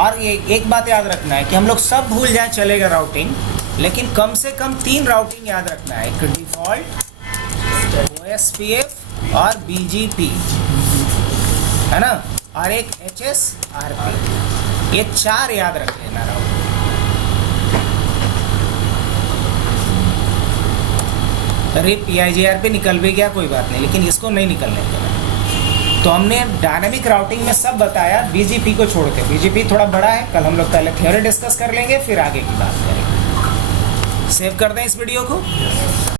और ये एक बात याद रखना है कि हम लोग सब भूल जाए चलेगा राउटिंग, लेकिन कम से कम 3 राउटिंग याद रखना है, एक डिफ़ॉल्ट, OSPF और BGP, है ना, और एक HSRP। ये 4 याद रख लेना राउटिंग। रिप IGRP निकल भी गया कोई बात नहीं, लेकिन इसको नहीं निकलने देना। तो हमने डायनामिक राउटिंग में सब बताया, BGP को छोड़ के। BGP थोड़ा बड़ा है, कल हम लोग पहले थ्योरी डिस्कस कर लेंगे, फिर आगे की बात करेंगे। सेव कर दें इस वीडियो को।